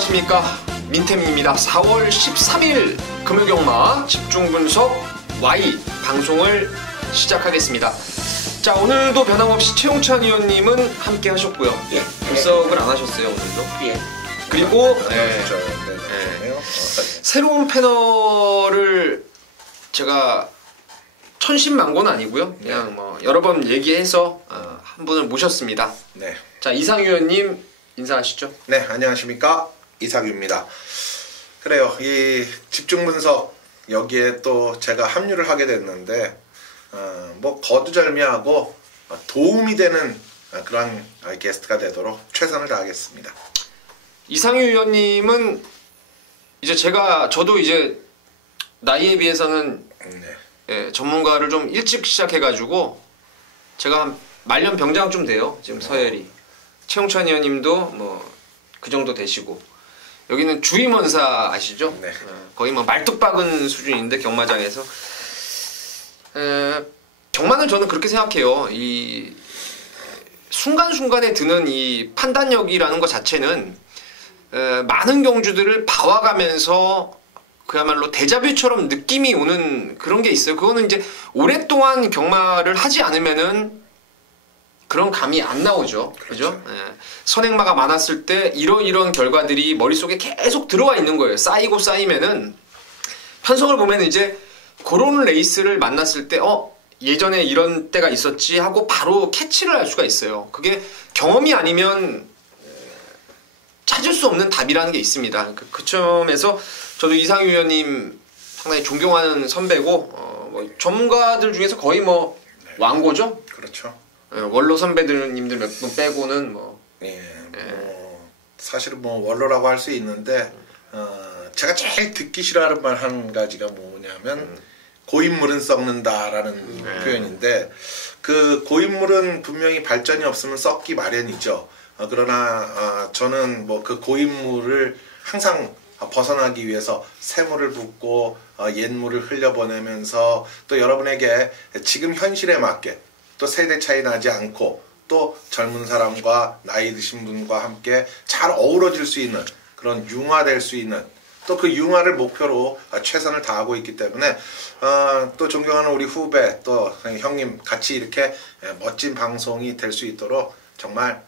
안녕하십니까, 민템입니다. 4월 13일 금요경마 집중분석 Y 방송을 시작하겠습니다. 자, 오늘도 변함없이 최용찬 의원님은 함께 하셨고요. 예. 분석을 안 하셨어요, 오늘도. 예. 그리고 네. 새로운 패널을 제가 천신만고는 아니고요. 그냥 뭐 여러 번 얘기해서 한 분을 모셨습니다. 네. 자, 이상유 의원님 인사하시죠. 네, 안녕하십니까, 이상유입니다. 그래요, 이 집중분석 여기에 또 제가 합류를 하게 됐는데 뭐 거두절미하고 도움이 되는 그런 게스트가 되도록 최선을 다하겠습니다. 이상유 의원님은 이제 저도 이제 나이에 비해서는 예, 전문가를 좀 일찍 시작해가지고 제가 한 말년 병장 좀 돼요, 지금 서열이. 최용찬 의원님도 뭐 그 정도 되시고, 여기는 주임원사 아시죠? 네. 거의 뭐 말뚝박은 수준인데 경마장에서 경마는 저는 그렇게 생각해요. 이 순간순간에 드는 이 판단력이라는 것 자체는 많은 경주들을 봐와가면서 그야말로 데자뷰처럼 느낌이 오는 그런 게 있어요. 그거는 이제 오랫동안 경마를 하지 않으면은 그런 감이 안 나오죠. 그죠? 예. 선행마가 많았을 때 이런 결과들이 머릿속에 계속 들어와 있는 거예요. 쌓이고 쌓이면은 편성을 보면 이제 그런 레이스를 만났을 때 예전에 이런 때가 있었지 하고 바로 캐치를 할 수가 있어요. 그게 경험이 아니면 찾을 수 없는 답이라는 게 있습니다. 그 점에서 저도 이상유 의원님 상당히 존경하는 선배고 뭐 전문가들 중에서 거의 뭐 왕고죠. 그렇죠. 원로 선배들님들 몇 분 빼고는 뭐. 사실은 뭐 원로라고 할 수 있는데 제가 제일 듣기 싫어하는 말 한 가지가 뭐냐면 고인물은 썩는다라는 표현인데, 그 고인물은 분명히 발전이 없으면 썩기 마련이죠. 그러나 저는 뭐 그 고인물을 항상 벗어나기 위해서 새물을 붓고 옛물을 흘려보내면서 또 여러분에게 지금 현실에 맞게 또 세대 차이 나지 않고 또 젊은 사람과 나이 드신 분과 함께 잘 어우러질 수 있는 그런 융화될 수 있는, 또 그 융화를 목표로 최선을 다하고 있기 때문에 또 존경하는 우리 후배 또 형님 같이 이렇게 멋진 방송이 될 수 있도록 정말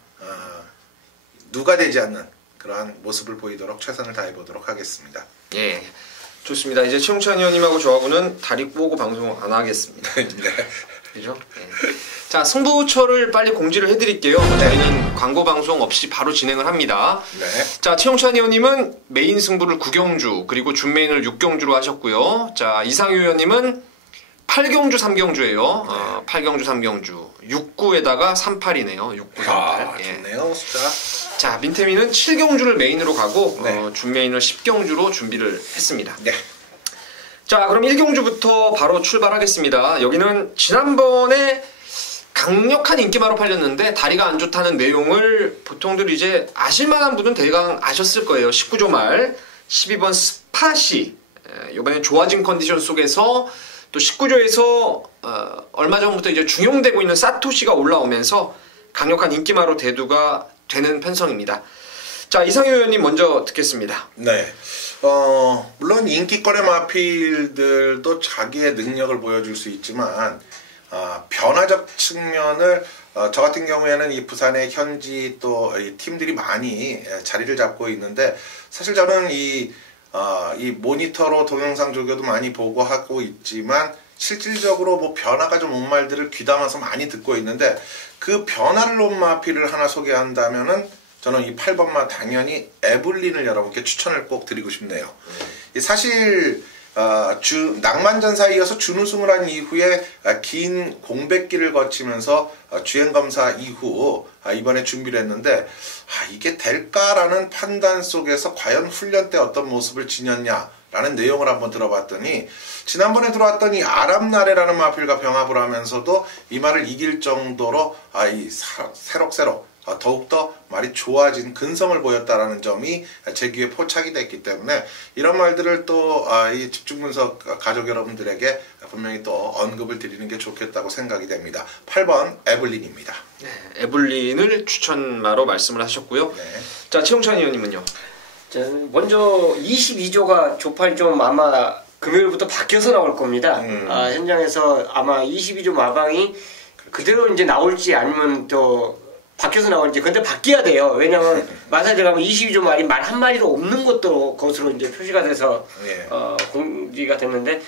누가 되지 않는 그러한 모습을 보이도록 최선을 다해 보도록 하겠습니다. 예, 좋습니다. 이제 최용찬 의원님하고 저하고는 다리 꼬고 방송 안 하겠습니다. 네. 그죠? 네. 자, 승부처를 빨리 공지를 해드릴게요. 저희는 광고 방송 없이 바로 진행을 합니다. 네. 자, 최용찬 의원님은 메인 승부를 9경주, 그리고 준메인을 6경주로 하셨고요. 자, 이상유 의원님은 8경주 3경주예요. 8경주 3경주. 6구에다가 38이네요. 6구 38. 예. 좋네요, 숫자. 자, 민태민은 7경주를 메인으로 가고 네. 준메인을 10경주로 준비를 했습니다. 네. 자, 그럼 1경주부터 바로 출발하겠습니다. 여기는 지난번에 강력한 인기마로 팔렸는데 다리가 안 좋다는 내용을 보통들 이제 아실만한 분은 대강 아셨을 거예요. 19조 말 12번 스팟이 이번에 좋아진 컨디션 속에서 또 19조에서 얼마 전부터 이제 중용되고 있는 사토시가 올라오면서 강력한 인기마로 대두가 되는 편성입니다. 자, 이상유 의원님 먼저 듣겠습니다. 네. 물론 인기거래 마필들도 자기의 능력을 보여줄 수 있지만 변화적 측면을 저 같은 경우에는 이 부산의 현지 또 이 팀들이 많이 자리를 잡고 있는데, 사실 저는 이 모니터로 동영상 조교도 많이 보고 하고 있지만 실질적으로 뭐 변화가 좀 온 말들을 귀담아서 많이 듣고 있는데, 그 변화를 온 마필을 하나 소개한다면은 저는 이 8번마 당연히 에블린을 여러분께 추천을 꼭 드리고 싶네요. 사실 낭만전사에 이어서 준우승을 한 이후에 긴 공백기를 거치면서 주행검사 이후 이번에 준비를 했는데 이게 될까라는 판단 속에서 과연 훈련 때 어떤 모습을 지녔냐라는 내용을 한번 들어봤더니, 지난번에 들어왔던 이 아랍나레라는 마필과 병합을 하면서도 이 말을 이길 정도로 이 새록새록 더욱더 말이 좋아진 근성을 보였다라는 점이 제 귀에 포착이 됐기 때문에 이런 말들을 또 이 집중분석 가족 여러분들에게 분명히 또 언급을 드리는 게 좋겠다고 생각이 됩니다. 8번 에블린입니다. 네, 에블린을 추천마로 말씀을 하셨고요. 네. 자, 최용찬 의원님은요? 먼저 22조가 조판이 좀 아마 금요일부터 바뀌어서 나올 겁니다. 현장에서 아마 22조 마방이 그대로 이제 나올지 아니면 또 바뀌어서 나올지. 근데 바뀌어야 돼요. 왜냐면 마사지가 22조 말이 말 한 마리도 없는 것으로 이제 표시가 돼서 공지가 됐는데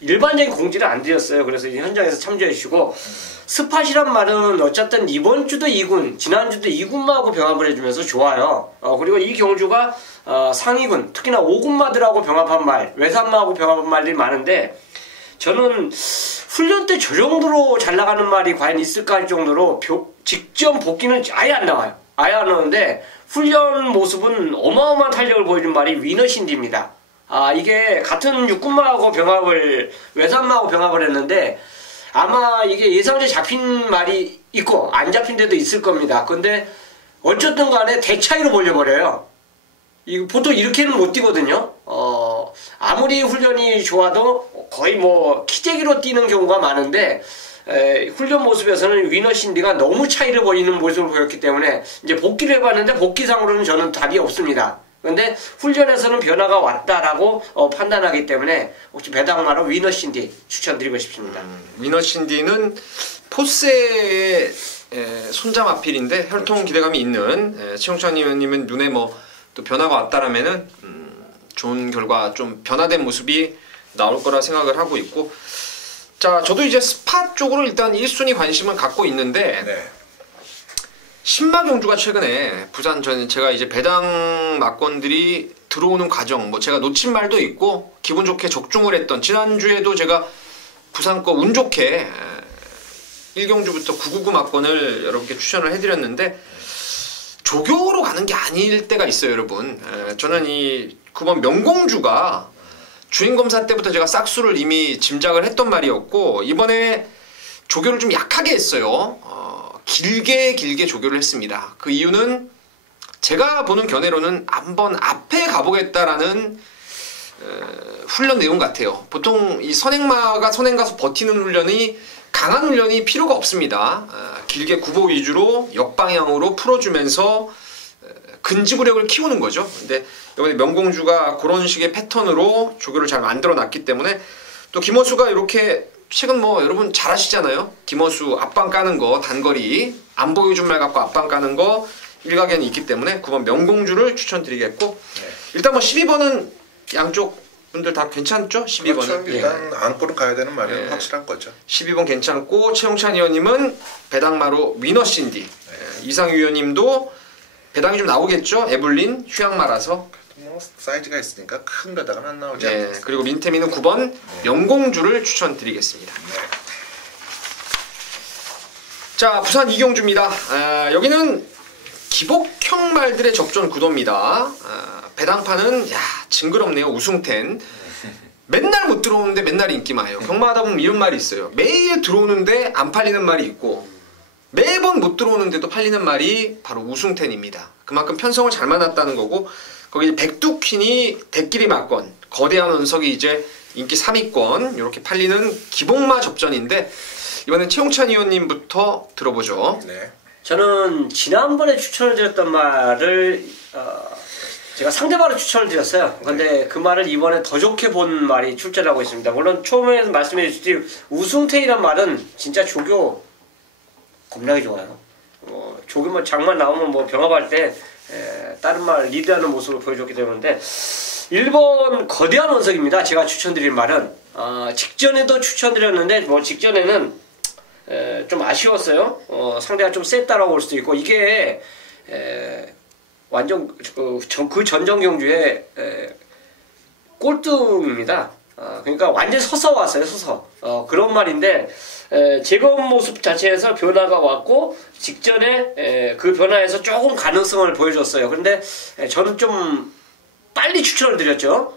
일반적인 공지를 안 드렸어요. 그래서 현장에서 참조해 주시고 스팟이란 말은 어쨌든 이번 주도 2군, 지난주도 2군마하고 병합을 해주면서 좋아요. 그리고 이 경주가 상위군, 특히나 5군마들하고 병합한 말, 외산마하고 병합한 말들이 많은데 저는 훈련 때 저 정도로 잘 나가는 말이 과연 있을까 할 정도로 직전 복귀는 아예 안 나와요. 아예 안 나오는데 훈련 모습은 어마어마한 탄력을 보여준 말이 위너신디입니다. 이게 같은 육군마하고 병합을, 외산마하고 병합을 했는데 아마 이게 예상대로 잡힌 말이 있고 안 잡힌 데도 있을 겁니다. 근데 어쨌든 간에 대차이로 몰려버려요. 보통 이렇게는 못 뛰거든요. 아무리 훈련이 좋아도 거의 뭐 키재기로 뛰는 경우가 많은데 훈련 모습에서는 위너신디가 너무 차이를 보이는 모습을 보였기 때문에 이제 복귀를 해봤는데 복귀상으로는 저는 답이 없습니다. 근데 훈련에서는 변화가 왔다라고 판단하기 때문에 혹시 배당마로 위너신디 추천드리고 싶습니다. 위너신디는 포세의 손잡 아필인데 혈통 기대감이 있는 최용찬 의원님은 눈에 뭐 또 변화가 왔다라면은 좋은 결과, 좀 변화된 모습이 나올 거라 생각을 하고 있고, 자 저도 이제 스팟 쪽으로 일단 1순위 관심을 갖고 있는데 신마 경주가 최근에 부산, 전 제가 이제 배당 막건들이 들어오는 과정, 뭐 제가 놓친 말도 있고 기분 좋게 적중을 했던, 지난주에도 제가 부산 거 운 좋게 1경주부터 999 막건을 여러분께 추천을 해드렸는데 조교로 가는 게 아닐 때가 있어요, 여러분. 저는 이 9번 명공주가 주행검사 때부터 제가 싹수를 이미 짐작을 했던 말이었고, 이번에 조교를 좀 약하게 했어요. 길게 조교를 했습니다. 그 이유는 제가 보는 견해로는 한번 앞에 가보겠다라는 훈련 내용 같아요. 보통 이 선행마가 선행 가서 버티는 훈련이, 강한 훈련이 필요가 없습니다. 길게 구보 위주로 역방향으로 풀어주면서 근지구력을 키우는 거죠. 근데 이번에 명공주가 그런 식의 패턴으로 조교를 잘 만들어 놨기 때문에, 또 김어수가 이렇게 최근 뭐 여러분 잘 아시잖아요. 김어수 앞방 까는 거, 단거리 안 보여준 말 갖고 앞방 까는 거 일각에는 있기 때문에 9번 명공주를 추천드리겠고, 일단 뭐 12번은 양쪽 분들 다 괜찮죠? 12번은. 그렇죠. 일단 안고는 가야 되는 말은 확실한 거죠. 12번 괜찮고, 최용찬 의원님은 배당마로 위너신디, 이상유 의원님도 배당이 좀 나오겠죠? 에블린 휴양마라서. 뭐 사이즈가 있으니까 큰 배당은 안 나오지 않겠습니까? 그리고 민태민은 9번 명공주를 추천드리겠습니다. 자, 부산 이경주입니다. 여기는 기복형 말들의 접전 구도입니다. 배당판은 징그럽네요. 우승텐. 맨날 못 들어오는데 맨날 인기 많아요. 경마하다 보면 이런 말이 있어요. 매일 들어오는데 안 팔리는 말이 있고, 매번 못 들어오는데도 팔리는 말이 바로 우승텐입니다. 그만큼 편성을 잘 만났다는 거고, 거기 백두퀸이 대끼리 막건, 거대한 원석이 이제 인기 3위권 이렇게 팔리는 기복마 접전인데, 이번엔 최용찬 의원님부터 들어보죠. 네. 저는 지난번에 추천을 드렸던 말을 제가 상대방으로 추천을 드렸어요. 근데 그 말을 이번에 더 좋게 본 말이 출제를 하고 있습니다. 물론 처음에 말씀해 주셨듯이 우승태이란 말은 진짜 조교 겁나게 좋아요. 조교만 장만 나오면 뭐 병합할 때 다른 말 리드하는 모습을 보여줬기 때문에. 1번 거대한 원석입니다. 제가 추천드린 말은 직전에도 추천드렸는데 뭐 직전에는 좀 아쉬웠어요. 상대가 좀 셌다라고 볼 수도 있고, 이게 완전 그 전정 경주에 꼴등입니다. 그러니까 완전 서서 왔어요. 서서. 그런 말인데 제검 모습 자체에서 변화가 왔고, 직전에 그 변화에서 조금 가능성을 보여줬어요. 그런데 저는 좀 빨리 추천을 드렸죠.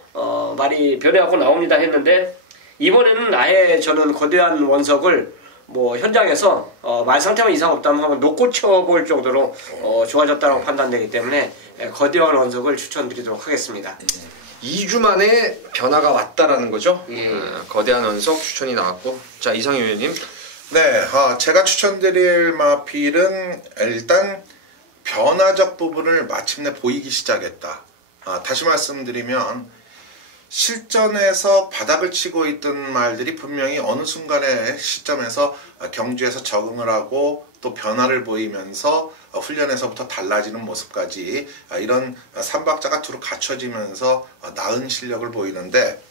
말이 변해갖고 나옵니다 했는데, 이번에는 아예 저는 거대한 원석을 뭐 현장에서 말 상태만 이상 없다면 한번 놓고 쳐볼 정도로 좋아졌다고 판단되기 때문에 거대한 원석을 추천드리도록 하겠습니다. 2주 만에 변화가 왔다라는 거죠. 거대한 원석 추천이 나왔고, 자 이상희 의원님. 네, 제가 추천드릴 마필은 일단 변화적 부분을 마침내 보이기 시작했다. 다시 말씀드리면 실전에서 바닥을 치고 있던 말들이 분명히 어느 순간의 시점에서 경주에서 적응을 하고 또 변화를 보이면서 훈련에서부터 달라지는 모습까지 이런 삼박자가 두루 갖춰지면서 나은 실력을 보이는데,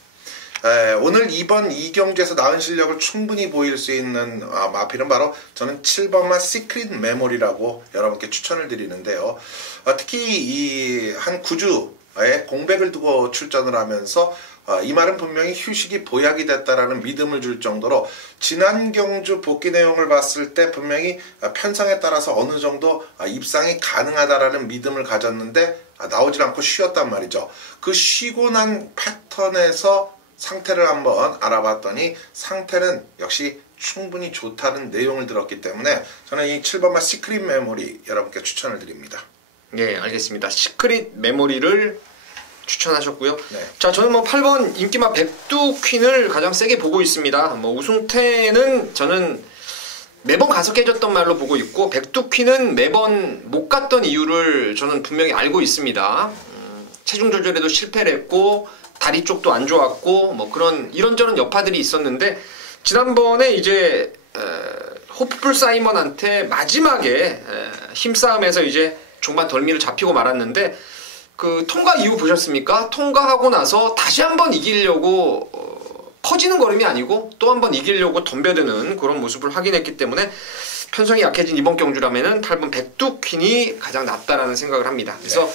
오늘 이번 이 경주에서 나은 실력을 충분히 보일 수 있는 마필은 바로 저는 7번마 시크릿 메모리라고 여러분께 추천을 드리는데요. 특히 이 한 9주의 공백을 두고 출전을 하면서 이 말은 분명히 휴식이 보약이 됐다라는 믿음을 줄 정도로 지난 경주 복귀 내용을 봤을 때 분명히 편성에 따라서 어느 정도 입상이 가능하다라는 믿음을 가졌는데 나오질 않고 쉬었단 말이죠. 그 쉬고 난 패턴에서 상태를 한번 알아봤더니 상태는 역시 충분히 좋다는 내용을 들었기 때문에 저는 이 7번마 시크릿 메모리 여러분께 추천을 드립니다. 네, 알겠습니다. 시크릿 메모리를 추천하셨고요. 네. 자, 저는 뭐 8번 인기마 백두퀸을 가장 세게 보고 있습니다. 뭐 우승태는 저는 매번 가서 깨졌던 말로 보고 있고, 백두퀸은 매번 못 갔던 이유를 저는 분명히 알고 있습니다. 체중 조절에도 실패를 했고 다리 쪽도 안 좋았고 뭐 그런 이런저런 여파들이 있었는데, 지난번에 이제 호프풀 사이먼한테 마지막에 힘싸움에서 이제 종반 덜미를 잡히고 말았는데, 그 통과 이후 보셨습니까? 통과하고 나서 다시 한번 이기려고 퍼지는 걸음이 아니고 또 한번 이기려고 덤벼드는 그런 모습을 확인했기 때문에 편성이 약해진 이번 경주라면은 8번 백두퀸이 가장 낫다라는 생각을 합니다. 그래서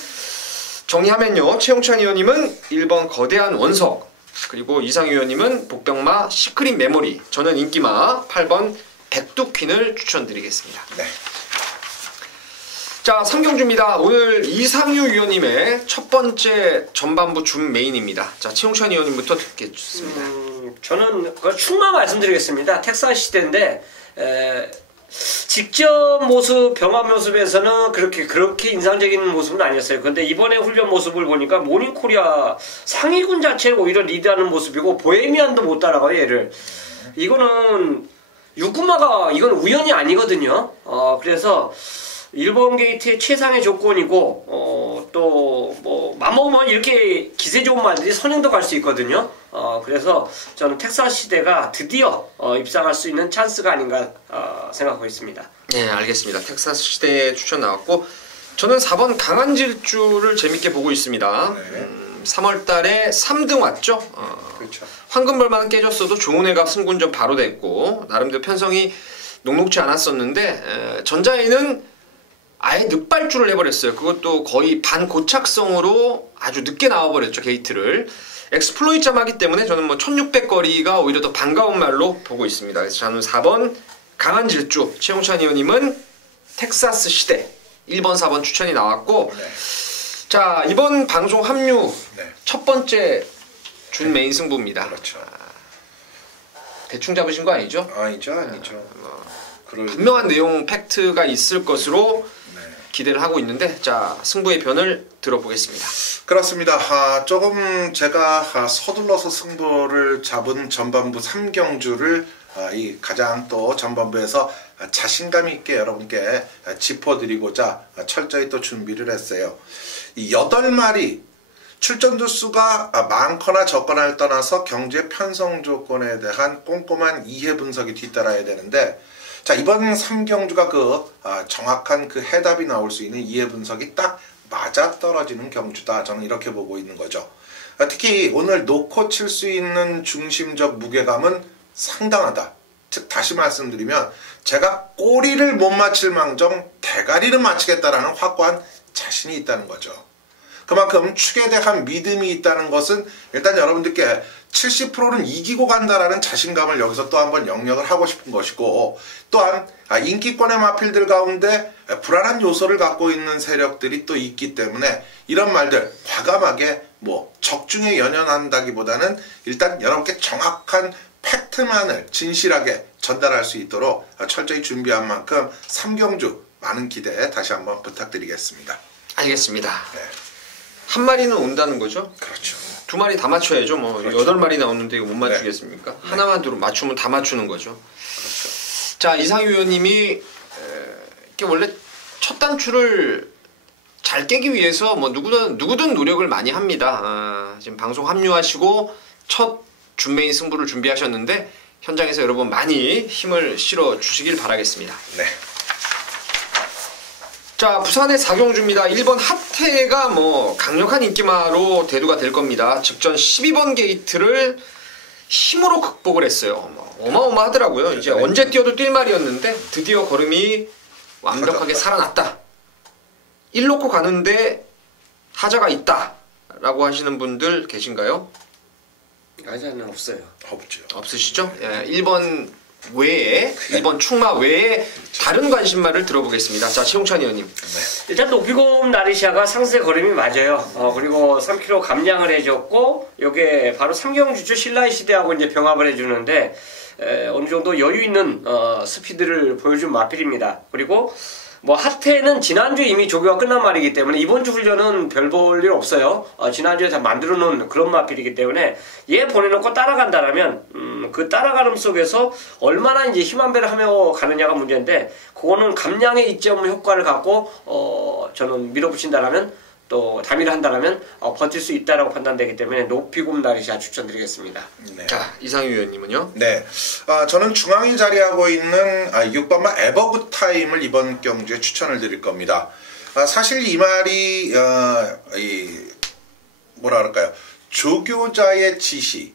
정리하면요, 최용찬 의원님은 1번 거대한 원석, 그리고 이상희 의원님은 복병마 시크릿 메모리, 저는 인기마 8번 백두퀸을 추천드리겠습니다. 네. 자, 3경주입니다. 오늘 이상유 의원님의 첫 번째 전반부 준 메인입니다. 자, 최용찬 의원님부터 듣겠습니다. 저는 충만 말씀드리겠습니다. 텍사스 시대인데 직접 모습, 병합 모습에서는 그렇게 인상적인 모습은 아니었어요. 근데 이번에 훈련 모습을 보니까 모닝코리아 상위군 자체를 오히려 리드하는 모습이고, 보헤미안도 못 따라가요, 얘를. 이거는 육군마가 이건 우연이 아니거든요. 그래서 일본 게이트의 최상의 조건이고, 또 뭐 맘먹으면 이렇게 기세 좋은 말들이 선행도 갈 수 있거든요. 그래서 저는 텍사스 시대가 드디어 입상할 수 있는 찬스가 아닌가 생각하고 있습니다. 네, 알겠습니다. 텍사스 시대에 추천 나왔고, 저는 4번 강한 질주를 재밌게 보고 있습니다. 3월달에 3등 왔죠. 그렇죠. 황금벌만은 깨졌어도 좋은애가 승군전 바로 됐고, 나름대로 편성이 녹록지 않았었는데, 전자에는 아예 늑발주를 해버렸어요. 그것도 거의 반고착성으로 아주 늦게 나와버렸죠, 게이트를. 엑스플로이트 잠하기 때문에 저는 뭐 1600거리가 오히려 더 반가운 말로 보고 있습니다. 그래서 저는 4번 강한 질주, 최용찬 의원님은 텍사스 시대 1번 4번 추천이 나왔고, 네. 자, 이번 방송 합류 네. 첫 번째 준 메인 승부입니다. 그렇죠. 대충 잡으신 거 아니죠? 아니죠. 분명한 내용 팩트가 있을 것으로 기대를 하고 있는데, 자, 승부의 변을 들어보겠습니다. 그렇습니다. 조금 제가 서둘러서 승부를 잡은 전반부 3경주를 이 가장 또 전반부에서 자신감 있게 여러분께 짚어드리고자 철저히 또 준비를 했어요. 이 8마리 출전두 수가 많거나 적거나를 떠나서 경주의 편성 조건에 대한 꼼꼼한 이해 분석이 뒤따라야 되는데, 자, 이번 3경주가 정확한 그 해답이 나올 수 있는 이해 분석이 딱 맞아떨어지는 경주다. 저는 이렇게 보고 있는 거죠. 특히 오늘 놓고 칠 수 있는 중심적 무게감은 상당하다. 즉, 다시 말씀드리면 제가 꼬리를 못 맞힐 망정 대가리를 맞히겠다라는 확고한 자신이 있다는 거죠. 그만큼 축에 대한 믿음이 있다는 것은 일단 여러분들께 70%는 이기고 간다라는 자신감을 여기서 또 한번 영역을 하고 싶은 것이고, 또한 인기권의 마필들 가운데 불안한 요소를 갖고 있는 세력들이 또 있기 때문에 이런 말들 과감하게 뭐 적중에 연연한다기보다는 일단 여러분께 정확한 팩트만을 진실하게 전달할 수 있도록 철저히 준비한 만큼 3경주 많은 기대 다시 한번 부탁드리겠습니다. 알겠습니다. 네. 한 마리는 온다는 거죠? 그렇죠. 2마리 다 맞춰야죠. 뭐 그렇죠. 8마리 나오는데 이거 못 맞추겠습니까? 네. 하나만 맞추면 다 맞추는 거죠. 그렇죠. 자, 이상희 의원님이 이게 원래 첫 단추를 잘 깨기 위해서 뭐 누구든 노력을 많이 합니다. 지금 방송 합류하시고 첫 준메인 승부를 준비하셨는데 현장에서 여러분 많이 힘을 실어 주시길 바라겠습니다. 네. 자, 부산의 4경주입니다. 1번 하태가 뭐 강력한 인기마로 대두가 될 겁니다. 직전 12번 게이트를 힘으로 극복을 했어요. 어마어마하더라고요. 이제 언제 뛰어도 뛸 말이었는데 드디어 걸음이 완벽하게 살아났다. 1 놓고 가는데 하자가 있다 라고 하시는 분들 계신가요? 하자는 없어요. 없죠. 없으시죠? 예, 1번 외에 2번 충마 외에 다른 관심말을 들어보겠습니다. 자, 최용찬 의원님. 네. 일단 높이곰 나르샤가 상세 걸음이 맞아요. 그리고 3kg 감량을 해줬고 요게 바로 삼경주주 신라의 시대하고 이제 병합을 해주는데 어느 정도 여유 있는 스피드를 보여준 마필입니다. 그리고 뭐 하태는 지난주에 이미 조교가 끝난 말이기 때문에 이번 주 훈련은 별 볼 일 없어요. 지난주에 다 만들어 놓은 그런 마필이기 때문에 얘 보내놓고 따라간다라면 그 따라가는 속에서 얼마나 이제 힘 한 배를 하며 가느냐가 문제인데 그거는 감량의 이점 효과를 갖고 저는 밀어붙인다라면 또 담의를 한다라면 버틸 수 있다라고 판단되기 때문에 높이곰 나르샤 추천드리겠습니다. 네. 자, 이상희 의원님은요? 네, 저는 중앙에 자리하고 있는 6번마 에버굿 타임을 이번 경주에 추천을 드릴 겁니다. 사실 이 말이 뭐라 그럴까요? 조교자의 지시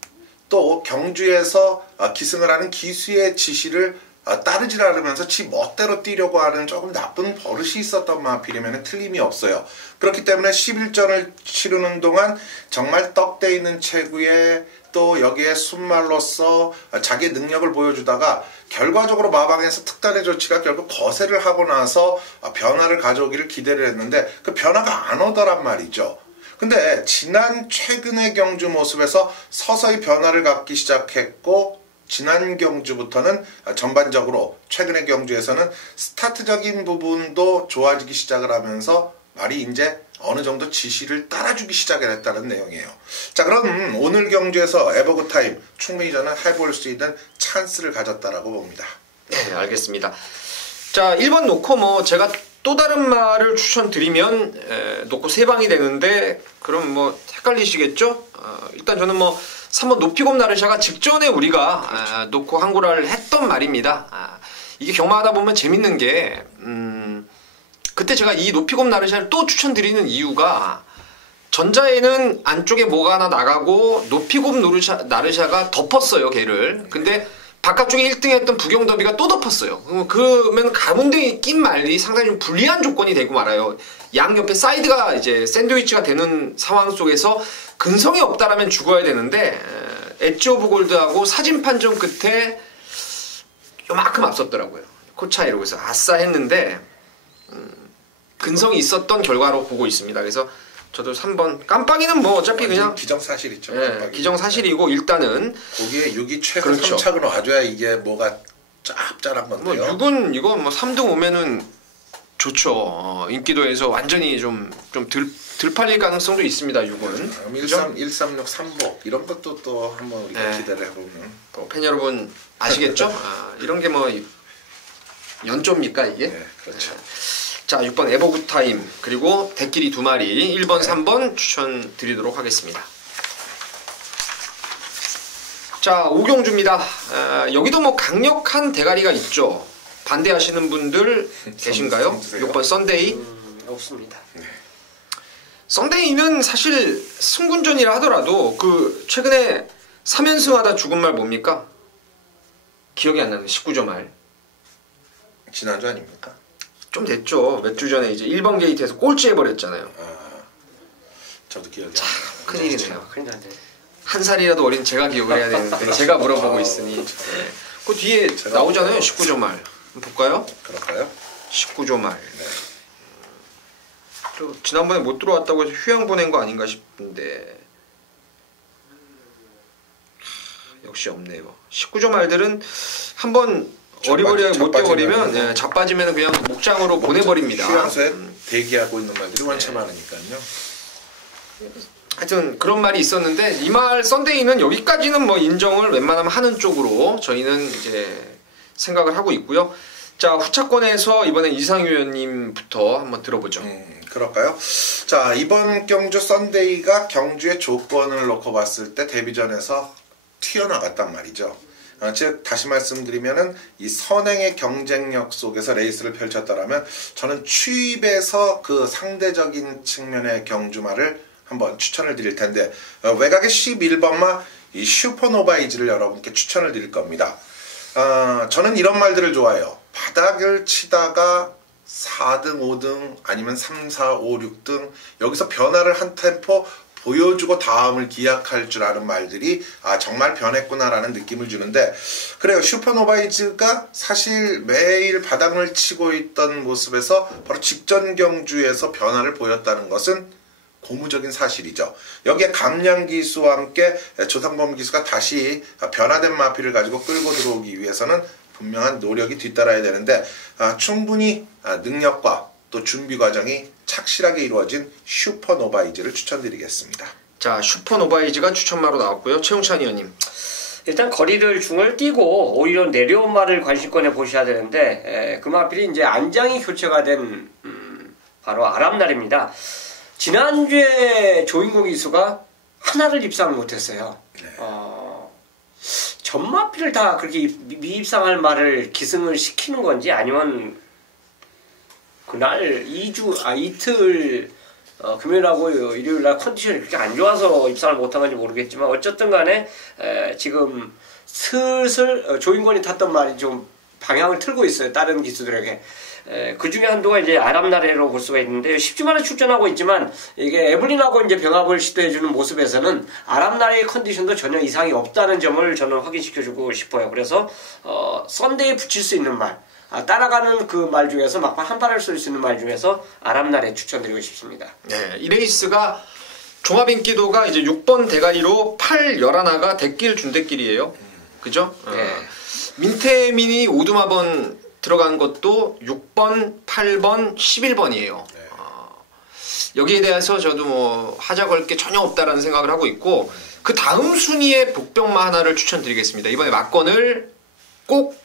또 경주에서 기승을 하는 기수의 지시를 따르지 않으면서 지 멋대로 뛰려고 하는 조금 나쁜 버릇이 있었던 마필이면 틀림이 없어요. 그렇기 때문에 11전을 치르는 동안 정말 떡대 있는 체구에 또 여기에 순말로서 자기의 능력을 보여주다가 결과적으로 마방에서 특단의 조치가 결국 거세를 하고 나서 변화를 가져오기를 기대를 했는데 그 변화가 안 오더란 말이죠. 근데 최근의 경주 모습에서 서서히 변화를 갖기 시작했고 지난 경주부터는 전반적으로 최근의 경주에서는 스타트적인 부분도 좋아지기 시작을 하면서 말이 이제 어느 정도 지시를 따라주기 시작을 했다는 내용이에요. 자, 그럼 오늘 경주에서 에버굿 타임 충분히 저는 해볼 수 있는 찬스를 가졌다라고 봅니다. 네, 알겠습니다. 자, 1번 놓고 뭐 제가 또 다른 말을 추천드리면 놓고 3방이 되는데 그럼 뭐 헷갈리시겠죠? 일단 저는 뭐 3번 높이곰 나르샤가 직전에 우리가 놓고 항구라를 했던 말입니다. 이게 경마하다 보면 재밌는 게 그때 제가 이 높이곰 나르샤를 또 추천드리는 이유가 전자에는 안쪽에 뭐가 하나 나가고 높이곰 나르샤가 덮었어요, 걔를. 근데 바깥쪽에 1등 했던 부경더비가 또 덮었어요. 그러면 가운데 낀 말이 상당히 좀 불리한 조건이 되고 말아요. 양옆에 사이드가 이제 샌드위치가 되는 상황 속에서 근성이 없다라면 죽어야 되는데 엣지 오브 골드하고 사진 판정 끝에 요만큼 앞섰더라고요. 코 차이로. 그래서 아싸 했는데 근성이 있었던 결과로 보고 있습니다. 그래서 저도 3번 깜빡이는 뭐 어차피 그냥 기정사실이죠. 예, 기정사실이고 일단은 거기에 6이 최고 그렇죠. 3착으로 와줘야 이게 뭐가 짭짤한 건데요. 뭐 6은 이거 뭐 3등 오면은 좋죠. 인기도에서 완전히 좀 덜 팔릴 가능성도 있습니다. 6은. 136 3복 이런 것도 또 한번 우리가 네. 기대를 해보면 팬 여러분 아시겠죠? 이런 게 뭐 연조입니까 이게? 네, 그렇죠. 자, 6번 에버굿 타임 그리고 대끼리 2마리 1번, 3번 추천드리도록 하겠습니다. 자, 5경주입니다. 여기도 뭐 강력한 대가리가 있죠. 반대하시는 분들 계신가요? 6번 썬데이. 없습니다. 썬데이는 사실 승군전이라 하더라도 그 최근에 3연승하다 죽은 말 뭡니까? 기억이 안 나는 19점 말. 지난주 아닙니까? 좀 됐죠. 몇 주 전에 이제 1번 게이트에서 꼴찌 해버렸잖아요. 저도 기억이 안 참 나요. 큰일이네요. 큰일 나네. 한 살이라도 어린 제가 기억을 해야 되는데 제가 물어보고 있으니. 네. 그 뒤에 나오잖아요. 19점 말. 한번 볼까요? 그럴까요? 19점 말. 네. 또 지난번에 못 들어왔다고 해서 휴양 보낸 거 아닌가 싶은데 역시 없네요. 19점 말들은 한번 어리버리하게 못 뛰어버리면 예, 자빠지면 그냥 목장으로 보내버립니다. 휴양소에 대기하고 있는 말들이 원체 많으니까요. 하여튼 그런 말이 있었는데 이 말 썬데이는 여기까지는 뭐 인정을 웬만하면 하는 쪽으로 저희는 이제 생각을 하고 있고요. 자, 후차권에서 이번엔 이상유 의원님부터 한번 들어보죠. 그럴까요? 자, 이번 경주 썬데이가 경주의 조건을 놓고 봤을 때 데뷔전에서 튀어나갔단 말이죠. 즉 다시 말씀드리면은 이 선행의 경쟁력 속에서 레이스를 펼쳤다라면 저는 추입에서 그 상대적인 측면의 경주마를 한번 추천을 드릴 텐데 외곽의 11번마 이 슈퍼노바이즈를 여러분께 추천을 드릴 겁니다. 저는 이런 말들을 좋아해요. 바닥을 치다가 4등, 5등 아니면 3, 4, 5, 6등 여기서 변화를 한 템포 보여주고 다음을 기약할 줄 아는 말들이 정말 변했구나라는 느낌을 주는데 그래요. 슈퍼노바이즈가 사실 매일 바닥을 치고 있던 모습에서 바로 직전 경주에서 변화를 보였다는 것은 고무적인 사실이죠. 여기에 감량 기수와 함께 조상범 기수가 다시 변화된 마피를 가지고 끌고 들어오기 위해서는 분명한 노력이 뒤따라야 되는데 충분히 능력과 또 준비 과정이 착실하게 이루어진 슈퍼노바이즈를 추천드리겠습니다. 자, 슈퍼노바이즈가 추천마로 나왔고요. 최용찬 의원님. 일단 거리를 중을 띄고 오히려 내려온 말을 관심권에 보셔야 되는데 그 마필이 이제 안장이 교체가 된 바로 아람날입니다. 지난주에 조인공 기수가 하나를 입상을 못했어요. 네. 전마필을 다 그렇게 미입상할 말을 기승을 시키는 건지 아니면 그날 이틀 금요일하고 일요일날 컨디션이 그렇게 안 좋아서 입상을 못한 건지 모르겠지만 어쨌든 간에 지금 슬슬 조인권이 탔던 말이 좀 방향을 틀고 있어요. 다른 기수들에게. 그 중에 한도가 이제 아랍나라로 볼 수가 있는데 10주만에 출전하고 있지만 이게 에블린하고 이제 병합을 시도해주는 모습에서는 아랍나라의 컨디션도 전혀 이상이 없다는 점을 저는 확인시켜주고 싶어요. 그래서 썬데이에 붙일 수 있는 말, 따라가는 그 말 중에서 막판 한발을 쏠 수 있는 말 중에서 아랍나라에 추천드리고 싶습니다. 네, 이 레이스가 종합인기도가 이제 6번 대가리로 8, 11가 대길 준대길이에요. 그죠? 네. 민태민이 오두마번 들어간 것도 6번, 8번, 11번이에요. 네. 여기에 대해서 저도 뭐 하자 걸 게 전혀 없다라는 생각을 하고 있고 그 다음 순위의 복병마 하나를 추천드리겠습니다. 이번에 막건을 꼭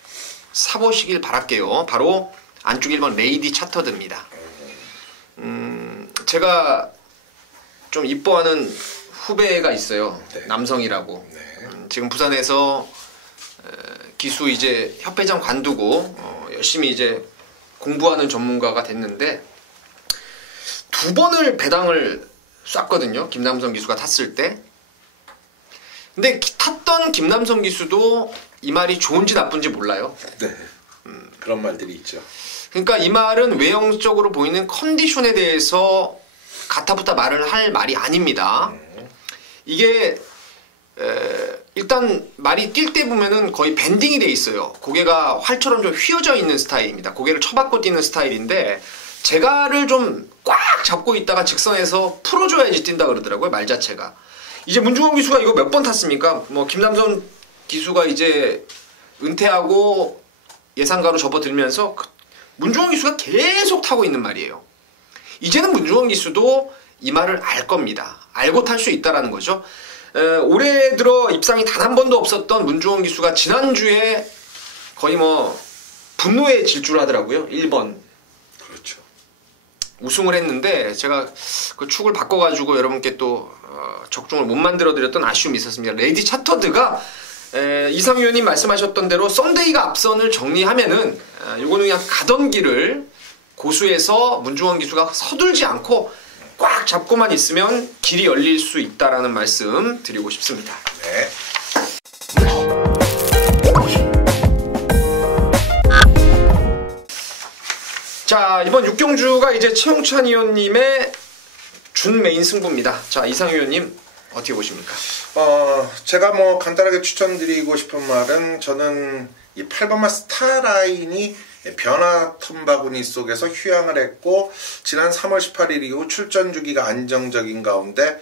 사보시길 바랄게요. 바로 안쪽 1번 레이디 차터드입니다. 제가 좀 이뻐하는 후배가 있어요. 네. 남성이라고. 네. 지금 부산에서 기수 이제 협회장 관두고 열심히 이제 공부하는 전문가가 됐는데 2번을 배당을 쐈거든요. 김남성 기수가 탔을 때. 근데 탔던 김남성 기수도 이 말이 좋은지 나쁜지 몰라요. 네. 그런 말들이 있죠. 그러니까 이 말은 외형적으로 보이는 컨디션에 대해서 가타부타 말을 할 말이 아닙니다. 이게 일단 말이 뛸 때 보면은 거의 밴딩이 돼 있어요. 고개가 활처럼 좀 휘어져 있는 스타일입니다. 고개를 쳐박고 뛰는 스타일인데 제가를 좀 꽉 잡고 있다가 직선에서 풀어줘야지 뛴다 그러더라고요. 말 자체가. 이제 문중원 기수가 이거 몇 번 탔습니까? 뭐 김남선 기수가 이제 은퇴하고 예상가로 접어들면서 문중원 기수가 계속 타고 있는 말이에요. 이제는 문중원 기수도 이 말을 알 겁니다. 알고 탈 수 있다라는 거죠. 올해 들어 입상이 단 한 번도 없었던 문중원 기수가 지난주에 거의 뭐 분노의 질주를 하더라고요. 1번. 그렇죠. 우승을 했는데 제가 그 축을 바꿔가지고 여러분께 또 적중을 못 만들어드렸던 아쉬움이 있었습니다. 레이디 차터드가 이상유 의원님 말씀하셨던 대로 썬데이가 앞선을 정리하면은 요거는 그냥 가던 길을 고수해서 문중원 기수가 서둘지 않고 꽉 잡고만 있으면 길이 열릴 수 있다라는 말씀 드리고 싶습니다. 네. 자, 이번 6경주가 이제 최용찬 의원님의 준 메인 승부입니다. 자, 이상유 의원님 어떻게 보십니까? 제가 뭐 간단하게 추천드리고 싶은 말은 저는 이 8번마 스타라인이 변화 텀바구니 속에서 휴양을 했고 지난 3월 18일 이후 출전 주기가 안정적인 가운데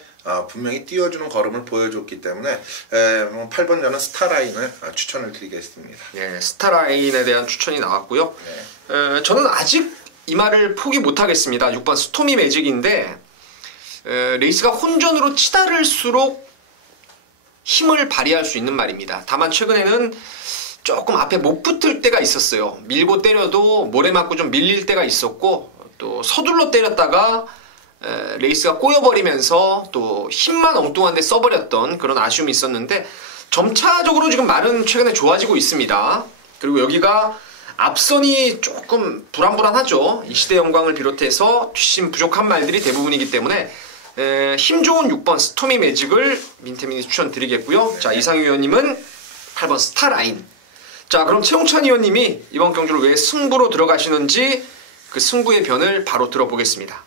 분명히 띄워주는 걸음을 보여줬기 때문에 8번 저는 스타라인을 추천을 드리겠습니다. 네, 스타라인에 대한 추천이 나왔고요. 네. 저는 아직 이 말을 포기 못하겠습니다. 6번 스토미 매직인데 레이스가 혼전으로 치달을수록 힘을 발휘할 수 있는 말입니다. 다만 최근에는 조금 앞에 못 붙을 때가 있었어요. 밀고 때려도 모래 맞고 좀 밀릴 때가 있었고 또 서둘러 때렸다가 레이스가 꼬여버리면서 또 힘만 엉뚱한 데 써버렸던 그런 아쉬움이 있었는데 점차적으로 지금 말은 최근에 좋아지고 있습니다. 그리고 여기가 앞선이 조금 불안불안하죠. 이 시대 영광을 비롯해서 뒷심 부족한 말들이 대부분이기 때문에 힘 좋은 6번 스토미 매직을 민태민이 추천드리겠고요. 자, 이상희 의원님은 8번 스타라인. 자, 그럼 최홍찬 의원님이 이번 경주를 왜 승부로 들어가시는지 그 승부의 변을 바로 들어보겠습니다.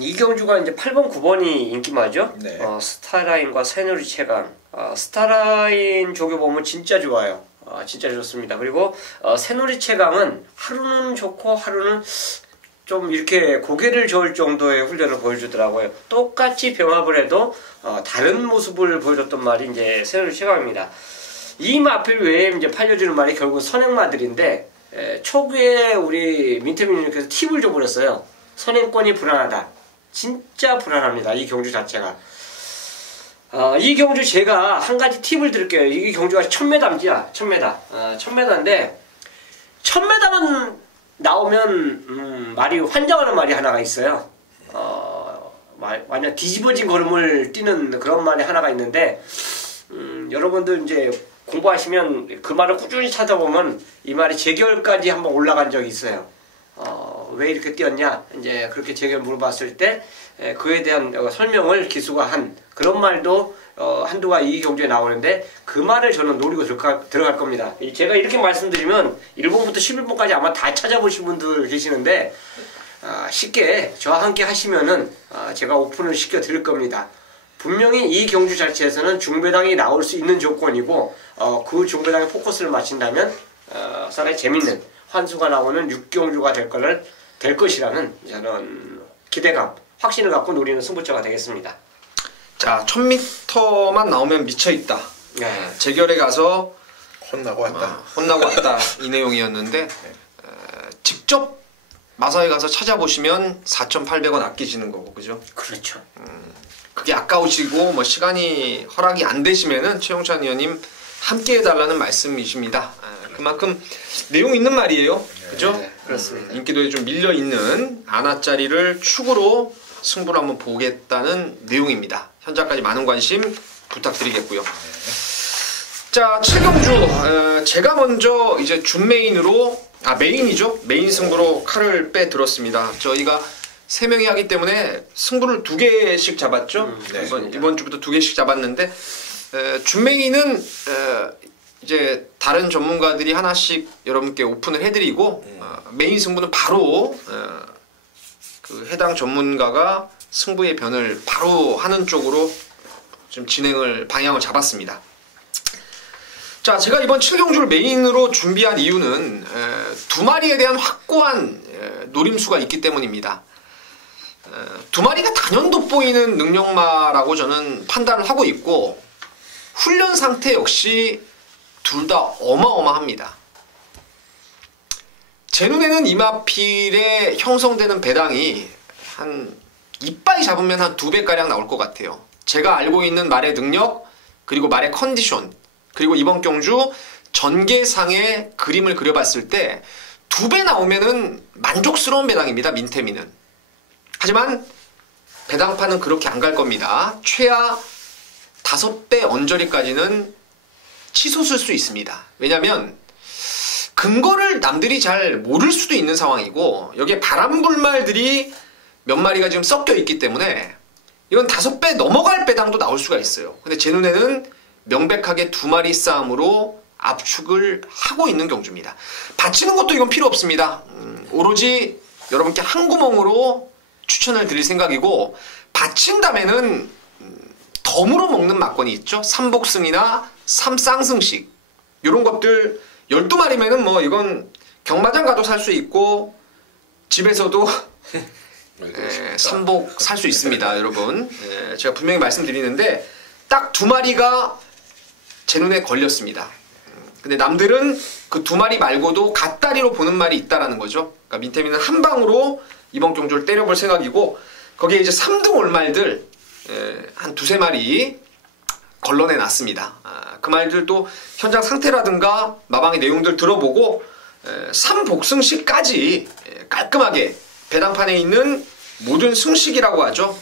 이 경주가 이제 8번, 9번이 인기마죠. 네. 스타라인과 새누리 최강. 스타라인 조교 보면 진짜 좋아요. 진짜 좋습니다. 그리고 새누리 최강은 하루는 좋고 하루는 좀 이렇게 고개를 저을 정도의 훈련을 보여주더라고요. 똑같이 병합을 해도 다른 모습을 보여줬던 말이 이제 새누리 최강입니다. 이 마필 외에 이제 팔려주는 말이 결국 선행마들인데 초기에 우리 민태민님께서 팁을 줘버렸어요. 선행권이 불안하다. 진짜 불안합니다. 이 경주 자체가. 이 경주 제가 한 가지 팁을 드릴게요. 이 경주가 1000m입니다. 1000m. 1000m인데 1000m만 나오면 말이 환장하는 말이 하나가 있어요. 완전 뒤집어진 걸음을 뛰는 그런 말이 하나가 있는데 여러분들 이제 공부하시면 그 말을 꾸준히 찾아보면 이 말이 재결까지 한번 올라간 적이 있어요. 왜 이렇게 뛰었냐? 이제 그렇게 재결 물어봤을 때 그에 대한 설명을 기수가 한 그런 말도 한두가 이 경주에 나오는데 그 말을 저는 노리고 들어갈 겁니다. 제가 이렇게 말씀드리면 1번부터 11번까지 아마 다 찾아보신 분들 계시는데 쉽게 저와 함께 하시면은 제가 오픈을 시켜 드릴 겁니다. 분명히 이 경주 자체에서는 중배당이 나올 수 있는 조건이고 그 중배당에 포커스를 맞춘다면 상당히 재밌는 환수가 나오는 6경주가 될 것이라는 저는 기대감, 확신을 갖고 노리는 승부처가 되겠습니다. 자, 1000m만 나오면 미쳐있다. 네. 재결에 가서 혼나고 왔다. 혼나고 왔다. 이 내용이었는데 직접 마사에 가서 찾아보시면 4,800원 아끼시는 거고, 그죠? 그렇죠. 그게 아까우시고 뭐 시간이 허락이 안 되시면은 최용찬 의원님 함께 해달라는 말씀이십니다. 그만큼 내용 있는 말이에요. 그죠? 네, 그렇습니다. 인기도에 좀 밀려있는 아나짜리를 축으로 승부를 한번 보겠다는 내용입니다. 현장까지 많은 관심 부탁드리겠고요. 자, 7경주 제가 먼저 이제 준메인으로 메인이죠. 메인 승부로 칼을 빼들었습니다. 저희가 3명이 하기 때문에 승부를 2개씩 잡았죠. 네. 이번 주부터 2개씩 잡았는데 준메인은 이제 다른 전문가들이 하나씩 여러분께 오픈을 해드리고 메인 승부는 바로 그 해당 전문가가 승부의 변을 바로 하는 쪽으로 좀 방향을 잡았습니다. 자, 제가 이번 7경주를 메인으로 준비한 이유는 2마리에 대한 확고한 노림수가 있기 때문입니다. 2마리가 단연 돋보이는 능력마라고 저는 판단을 하고 있고 훈련 상태 역시 둘 다 어마어마합니다. 제 눈에는 이마필에 형성되는 배당이 한 이빨 잡으면 한 2배가량 나올 것 같아요. 제가 알고 있는 말의 능력, 그리고 말의 컨디션, 그리고 이번 경주 전개상의 그림을 그려봤을 때 2배 나오면은 만족스러운 배당입니다. 민태민은. 하지만 배당판은 그렇게 안 갈 겁니다. 최하 5배 언저리까지는 치솟을 수 있습니다. 왜냐하면 근거를 남들이 잘 모를 수도 있는 상황이고 여기에 바람불말들이 몇 마리가 지금 섞여 있기 때문에 이건 5배 넘어갈 배당도 나올 수가 있어요. 근데 제 눈에는 명백하게 2마리 싸움으로 압축을 하고 있는 경주입니다. 받치는 것도 이건 필요 없습니다. 오로지 여러분께 한 구멍으로 추천을 드릴 생각이고 받친다면은 덤으로 먹는 막건이 있죠. 3복승이나 3쌍승식 이런 것들 12마리면은 뭐 이건 경마장 가도 살 수 있고 집에서도 3복 살 수 있습니다. 여러분 제가 분명히 말씀드리는데 딱 2마리가 제 눈에 걸렸습니다. 근데 남들은 그 2마리 말고도 갓다리로 보는 말이 있다라는 거죠. 그러니까 민태민은 한 방으로 이번 경주를 때려볼 생각이고 거기에 이제 3등 올말들 한 2-3마리 걸러내 놨습니다. 그 말들도 현장 상태라든가 마방의 내용들 들어보고 3복승식까지 깔끔하게 배당판에 있는 모든 승식이라고 하죠.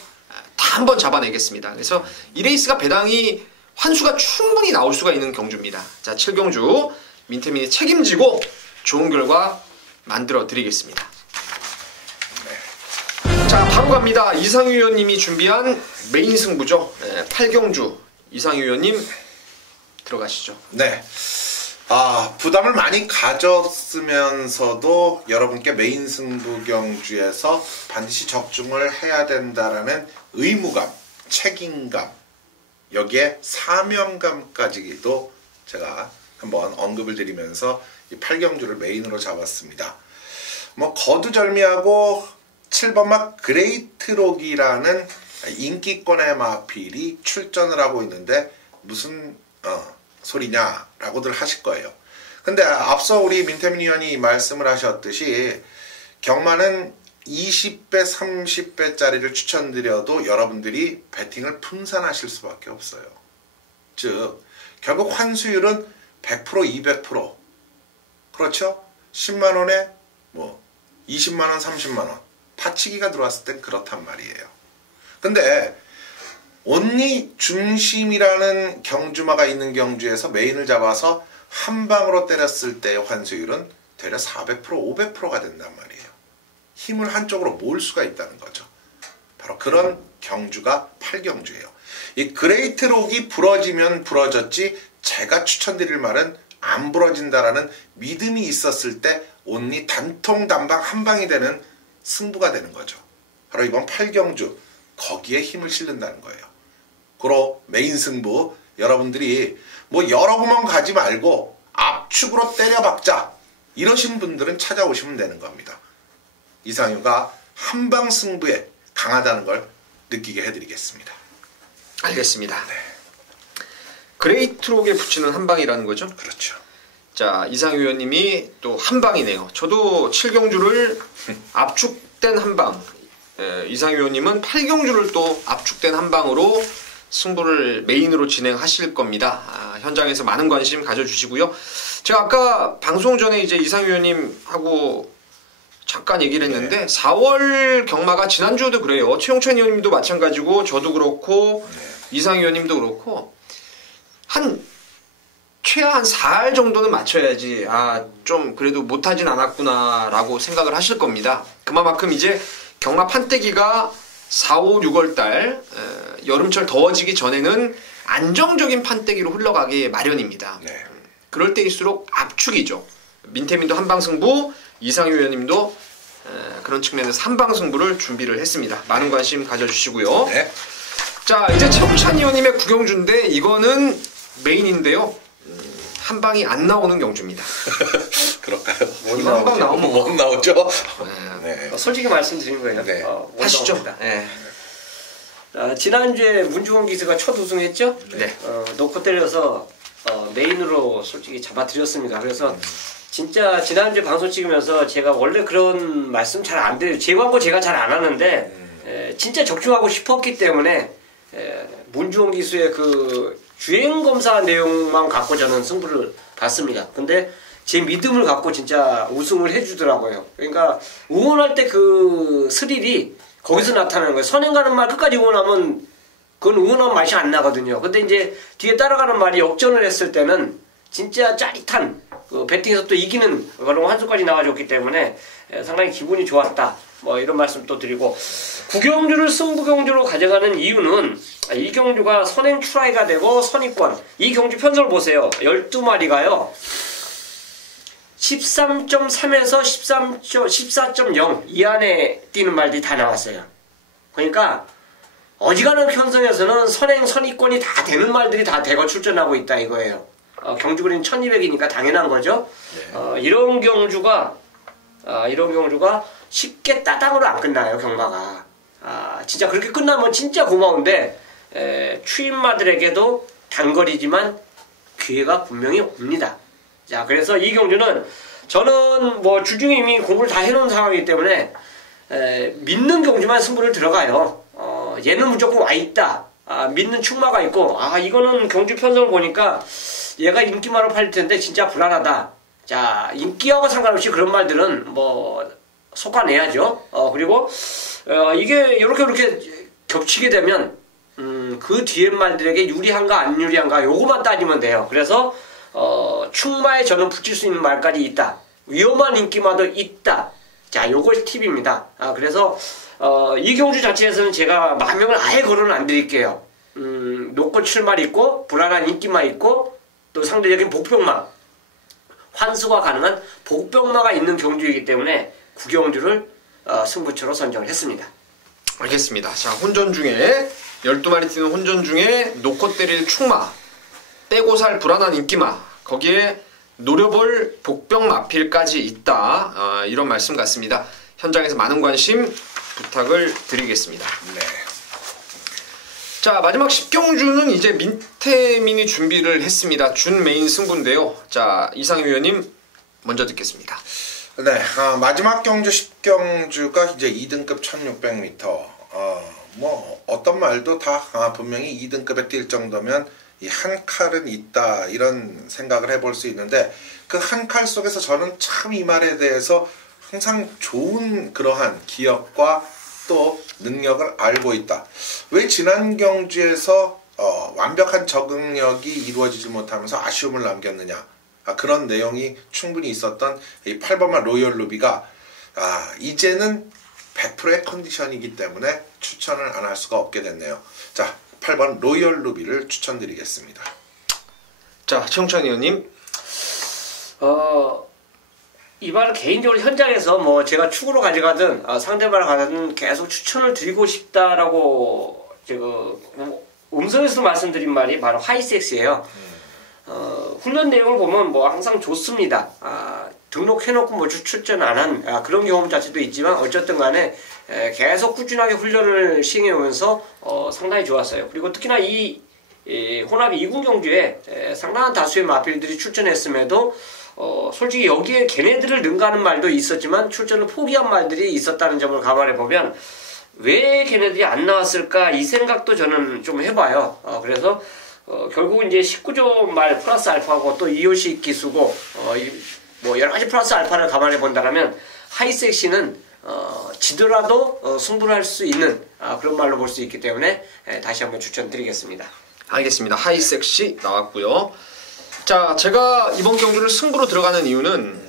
다 한번 잡아내겠습니다. 그래서 이 레이스가 배당이 환수가 충분히 나올 수가 있는 경주입니다. 자, 7경주 민태민이 책임지고 좋은 결과 만들어 드리겠습니다. 자, 바로 갑니다. 이상유 위원님이 준비한 메인 승부죠. 8경주 이상유 위원님 들어가시죠. 네. 부담을 많이 가졌으면서도 여러분께 메인 승부 경주에서 반드시 적중을 해야 된다라는 의무감, 책임감, 여기에 사명감까지도 제가 한번 언급을 드리면서 이 8경주를 메인으로 잡았습니다. 뭐 거두절미하고 7번마 그레이트록이라는 인기권의 마필이 출전을 하고 있는데 무슨 소리냐라고들 하실 거예요. 근데 앞서 우리 민태민 의원이 말씀을 하셨듯이 경마는 20배, 30배짜리를 추천드려도 여러분들이 베팅을 분산하실 수밖에 없어요. 즉 결국 환수율은 100%, 200%. 그렇죠? 10만원에 뭐 20만원, 30만원. 파치기가 들어왔을 땐 그렇단 말이에요. 근데 온리 중심이라는 경주마가 있는 경주에서 메인을 잡아서 한 방으로 때렸을 때의 환수율은 대략 400%, 500%가 된단 말이에요. 힘을 한쪽으로 모을 수가 있다는 거죠. 바로 그런 경주가 8경주예요. 이 그레이트록이 부러지면 부러졌지 제가 추천드릴 말은 안 부러진다라는 믿음이 있었을 때 온리 단통 단방 한 방이 되는 승부가 되는 거죠. 바로 이번 8경주 거기에 힘을 실른다는 거예요. 고로 메인 승부 여러분들이 뭐 여러 구멍 가지 말고 압축으로 때려박자 이러신 분들은 찾아오시면 되는 겁니다. 이상유가 한방 승부에 강하다는 걸 느끼게 해드리겠습니다. 알겠습니다. 네. 그레이트록에 붙이는 한방이라는 거죠? 그렇죠. 자, 이상유 위원님이 또 한방이네요. 저도 7경주를 압축된 한방, 이상유 위원님은 8경주를 또 압축된 한방으로 승부를 메인으로 진행하실 겁니다. 현장에서 많은 관심 가져주시고요. 제가 아까 방송 전에 이제 이상유 위원님하고 잠깐 얘기를 했는데 4월 경마가 지난주에도 그래요. 최용찬 의원님도 마찬가지고 저도 그렇고 이상유 의원님도 그렇고 최하 한 4할 정도는 맞춰야지 좀 그래도 못하진 않았구나 라고 생각을 하실 겁니다. 그만큼 이제 경마 판때기가 4, 5, 6월달 여름철 더워지기 전에는 안정적인 판때기로 흘러가기 마련입니다. 네. 그럴 때일수록 압축이죠. 민태민도 한방승부, 이상유 의원님도 그런 측면에서 한방승부를 준비를 했습니다. 많은 관심 가져주시고요. 네. 자, 이제 최용찬 의원님의 구경주인데 이거는 메인인데요. 한방이 안 나오는 경주입니다. 그럴까요? 이거 한방 나오면 못 나오죠? 네. 솔직히 말씀드린 거예요. 네. 하시죠. 네. 지난주에 문주원 기수가 첫 우승했죠? 네. 놓고 때려서 메인으로 솔직히 잡아드렸습니다. 그래서 진짜 지난주에 방송 찍으면서 제가 원래 그런 말씀 잘 안 드려요. 제 광고 제가 잘 안 하는데 진짜 적중하고 싶었기 때문에 문주원 기수의 그 주행검사 내용만 갖고 저는 승부를 봤습니다. 근데 제 믿음을 갖고 진짜 우승을 해주더라고요. 그러니까 응원할 때 그 스릴이 거기서 나타나는 거예요. 선행 가는 말 끝까지 응원하면 그건 응원하면 맛이 안 나거든요. 근데 이제 뒤에 따라가는 말이 역전을 했을 때는 진짜 짜릿한 그 배팅에서 또 이기는 그런 환수까지 나와줬기 때문에 상당히 기분이 좋았다. 뭐 이런 말씀 또 드리고 9경주를 승부경주로 가져가는 이유는 이 경주가 선행 출하이가 되고 선입권 이 경주 편성을 보세요. 12마리가요 13.3에서 14.0 이 안에 뛰는 말들이 다 나왔어요. 그러니까 어지간한 편성에서는 선행 선입권이 다 되는 말들이 다 대거 출전하고 있다 이거예요. 경주거리는 1200이니까 당연한 거죠. 이런 경주가 쉽게 따당으로 안 끝나요. 경마가 진짜 그렇게 끝나면 진짜 고마운데 추임마들에게도 단거리지만 기회가 분명히 옵니다. 자, 그래서 이 경주는 저는 뭐 주중에 이미 공부를 다 해놓은 상황이기 때문에 믿는 경주만 승부를 들어가요. 얘는 무조건 와 있다. 믿는 축마가 있고 이거는 경주 편성을 보니까 얘가 인기만으로 팔릴 텐데 진짜 불안하다. 자, 인기하고 상관없이 그런 말들은 뭐 속아내야죠. 그리고 이게 이렇게 겹치게 되면 그 뒤에 말들에게 유리한가 안 유리한가 요거만 따지면 돼요. 그래서 충마에 저는 붙일 수 있는 말까지 있다. 위험한 인기마도 있다. 자, 요걸 팁입니다. 그래서 이 경주 자체에서는 제가 마명을 아예 거론은 안 드릴게요. 노골 출말 있고 불안한 인기만 있고 또 상대적인 복병마, 환수가 가능한 복병마가 있는 경주이기 때문에 구경주를 승부처로 선정을 했습니다. 알겠습니다. 자, 혼전 중에 12마리 뛰는 혼전 중에 놓고 때릴 충마, 빼고 살 불안한 인기마, 거기에 노려볼 복병 마필까지 있다. 이런 말씀 같습니다. 현장에서 많은 관심 부탁을 드리겠습니다. 네. 자, 마지막 10경주는 이제 민태민이 준비를 했습니다. 준 메인 승부인데요. 자, 이상희 위원님 먼저 듣겠습니다. 네, 마지막 경주 10경주가 이제 2등급 1600m. 뭐 어떤 말도 다 분명히 2등급에 뛸 정도면 이 한 칼은 있다 이런 생각을 해볼 수 있는데 그 한 칼 속에서 저는 참 이 말에 대해서 항상 좋은 그러한 기억과 또 능력을 알고 있다. 왜 지난 경주에서 완벽한 적응력이 이루어지지 못하면서 아쉬움을 남겼느냐. 그런 내용이 충분히 있었던 이 8번마 로열 루비가 이제는 100%의 컨디션이기 때문에 추천을 안 할 수가 없게 됐네요. 자, 8번 로열 루비를 추천드리겠습니다. 자, 최홍찬 의원님. 이 말은 개인적으로 현장에서 뭐 제가 축으로 가져가든 상대방을 가든 계속 추천을 드리고 싶다라고 제가 음성에서 말씀드린 말이 바로 하이섹스예요. 훈련 내용을 보면 뭐 항상 좋습니다. 등록해놓고 뭐 출전 안 한 그런 경험 자체도 있지만 어쨌든 간에 계속 꾸준하게 훈련을 시행해오면서 상당히 좋았어요. 그리고 특히나 이 혼합 2군 경주에 상당한 다수의 마필들이 출전했음에도 솔직히 여기에 걔네들을 능가하는 말도 있었지만 출전을 포기한 말들이 있었다는 점을 감안해보면 왜 걔네들이 안 나왔을까 이 생각도 저는 좀 해봐요. 그래서 결국은 이제 19조 말 플러스 알파고 또 이효식 기수고 뭐 여러 가지 플러스 알파를 감안해 본다면 하이섹시는 지더라도 승부를 할 수 있는 그런 말로 볼 수 있기 때문에 다시 한번 추천드리겠습니다. 알겠습니다. 하이섹시 나왔고요. 자, 제가 이번 경주를 승부로 들어가는 이유는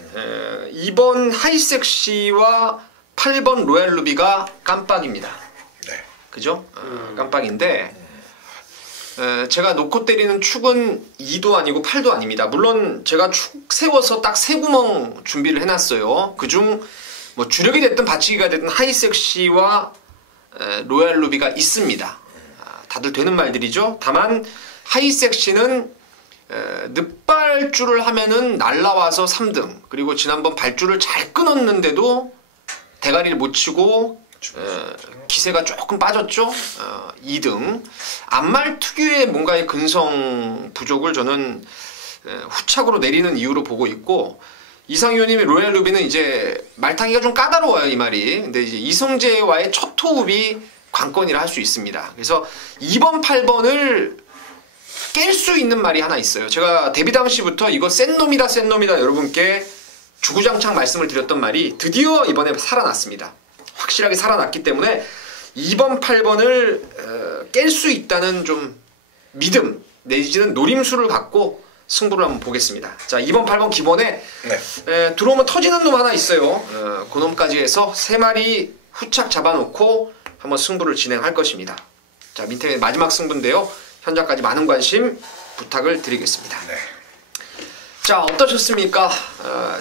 이번 하이섹시와 8번 로얄 루비가 깜빡입니다. 네. 그죠? 깜빡인데 제가 놓고 때리는 축은 2도 아니고 8도 아닙니다. 물론 제가 축 세워서 딱 3구멍 준비를 해놨어요. 그중 뭐 주력이 됐든 받치기가 됐든 하이섹시와 로얄 루비가 있습니다. 다들 되는 말들이죠. 다만 하이섹시는 늑발줄을 하면은 날라와서 3등, 그리고 지난번 발줄을 잘 끊었는데도 대가리를 못 치고 기세가 조금 빠졌죠. 2등. 앞말 특유의 뭔가의 근성 부족을 저는 후착으로 내리는 이유로 보고 있고, 이상 의원님의 로얄 루비는 이제 말타기가 좀 까다로워요, 이 말이. 근데 이제 이성재와의 첫 호흡이 관건이라 할 수 있습니다. 그래서 2번, 8번을 깰 수 있는 말이 하나 있어요. 제가 데뷔 당시부터 이거 센 놈이다, 센 놈이다 여러분께 주구장창 말씀을 드렸던 말이 드디어 이번에 살아났습니다. 확실하게 살아났기 때문에 2번, 8번을 깰 수 있다는 좀 믿음 내지는 노림수를 갖고 승부를 한번 보겠습니다. 자, 2번, 8번 기본에 들어오면 터지는 놈 하나 있어요. 그 놈까지 해서 3마리 후착 잡아놓고 한번 승부를 진행할 것입니다. 자, 민태의 마지막 승부인데요. 현장까지 많은 관심 부탁을 드리겠습니다. 네. 자, 어떠셨습니까?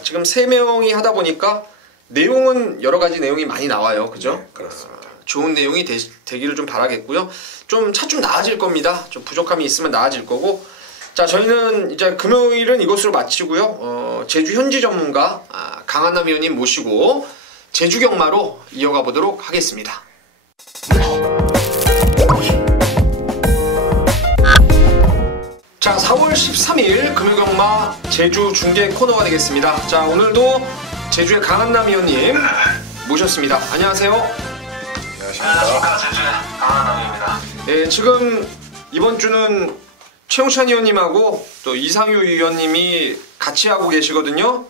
지금 3명이 하다 보니까 내용은 여러 가지 내용이 많이 나와요. 그죠? 네, 그렇습니다. 좋은 내용이 되기를 좀 바라겠고요. 좀 나아질 겁니다. 좀 부족함이 있으면 나아질 거고. 자, 저희는 이제 금요일은 이것으로 마치고요. 제주 현지 전문가 강한남 의원님 모시고 제주 경마로 이어가 보도록 하겠습니다. 자, 4월 13일 금요경마 제주 중계 코너가 되겠습니다. 자, 오늘도 제주의 강한남 의원님 모셨습니다. 안녕하세요. 안녕하십니까. 제주의 강한남입니다. 네, 지금 이번 주는 최용찬 의원님하고 또 이상유 의원님이 같이 하고 계시거든요.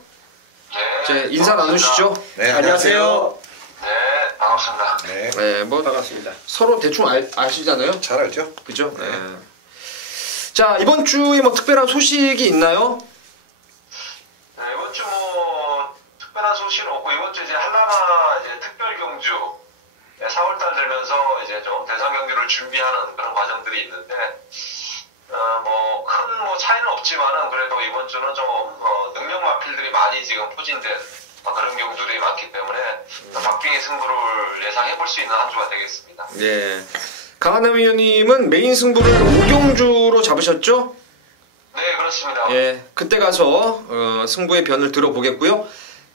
네. 이제 인사 나누시죠. 네, 안녕하세요. 네, 반갑습니다. 네, 네, 뭐 반갑습니다. 서로 대충 아시잖아요. 잘 알죠? 그죠? 네. 자, 이번 주에 뭐 특별한 소식이 있나요? 네, 이번 주 뭐 특별한 소식은 없고 이번 주 이제 한라마 이제 특별 경주 4월달 되면서 이제 좀 대상 경주를 준비하는 그런 과정들이 있는데 뭐 큰 뭐 차이는 없지만은 그래도 이번 주는 좀 능력 마필들이 많이 지금 포진된 그런 경주들이 많기 때문에 박빙의 승부를 예상해 볼 수 있는 한 주가 되겠습니다. 예. 강한남 의원님은 메인 승부를 5경주로 잡으셨죠? 네, 그렇습니다. 예. 그때 가서 승부의 변을 들어보겠고요.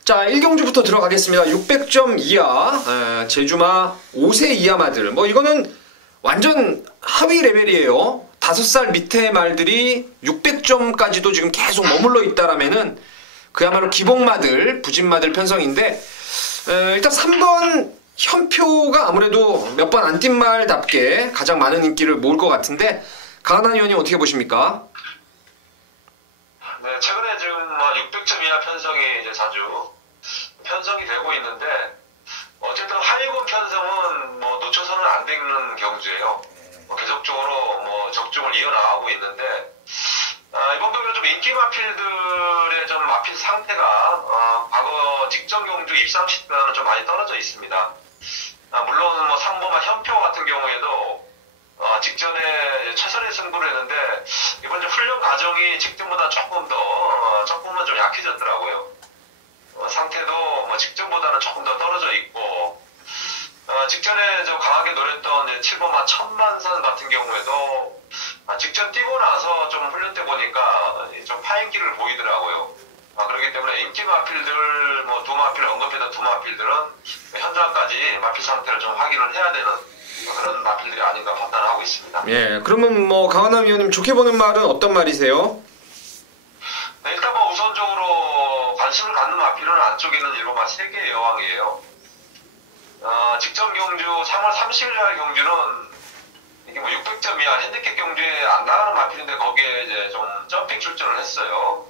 자, 1경주부터 들어가겠습니다. 600점 이하 제주마 5세 이하 마들. 뭐 이거는 완전 하위 레벨이에요. 5살 밑에 말들이 600점까지도 지금 계속 머물러 있다라면은 그야말로 기복마들, 부진마들 편성인데 일단 3번 현표가 아무래도 몇 번 안 뛴 말답게 가장 많은 인기를 모을 것 같은데 강한남 의원님 어떻게 보십니까? 네, 최근에 지금 600점 이하 편성이 이제 자주 편성이 되고 있는데 어쨌든 하위권 편성은 뭐 놓쳐서는 안 되는 경주예요. 계속적으로 뭐 적중을 이어나가고 있는데 이번 경기는 좀 인기 마필들의 좀 마필 상태가 과거 직전 경주 입상 시대와는 좀 많이 떨어져 있습니다. 물론 뭐 상범아 현표 같은 경우에도 직전에 최선의 승부를 했는데 이번 주 훈련 과정이 직전보다 조금은 좀 약해졌더라고요. 상태도 뭐 직전보다는 조금 더 떨어져 있고 직전에 좀 강하게 노렸던 7번마 천만산 같은 경우에도 직전 뛰고 나서 좀 훈련 때 보니까 좀 파인기를 보이더라고요. 그렇기 때문에 인기 마필들 뭐 두 마필 언급했던 두 마필들은 현장까지 마필 상태를 좀 확인을 해야 되는 그런 마필들이 아닌가 판단하고 있습니다. 예. 그러면 뭐 강한남 의원님 좋게 보는 말은 어떤 말이세요? 네, 일단 뭐 우선적으로 관심을 갖는 마필은 안쪽에 있는 일본마 3개의 여왕이에요. 직전 경주 3월 30일 날 경주는 이게 뭐 600점 이하 핸디캡 경주에 안 나가는 마필인데 거기에 이제 좀 점핑 출전을 했어요.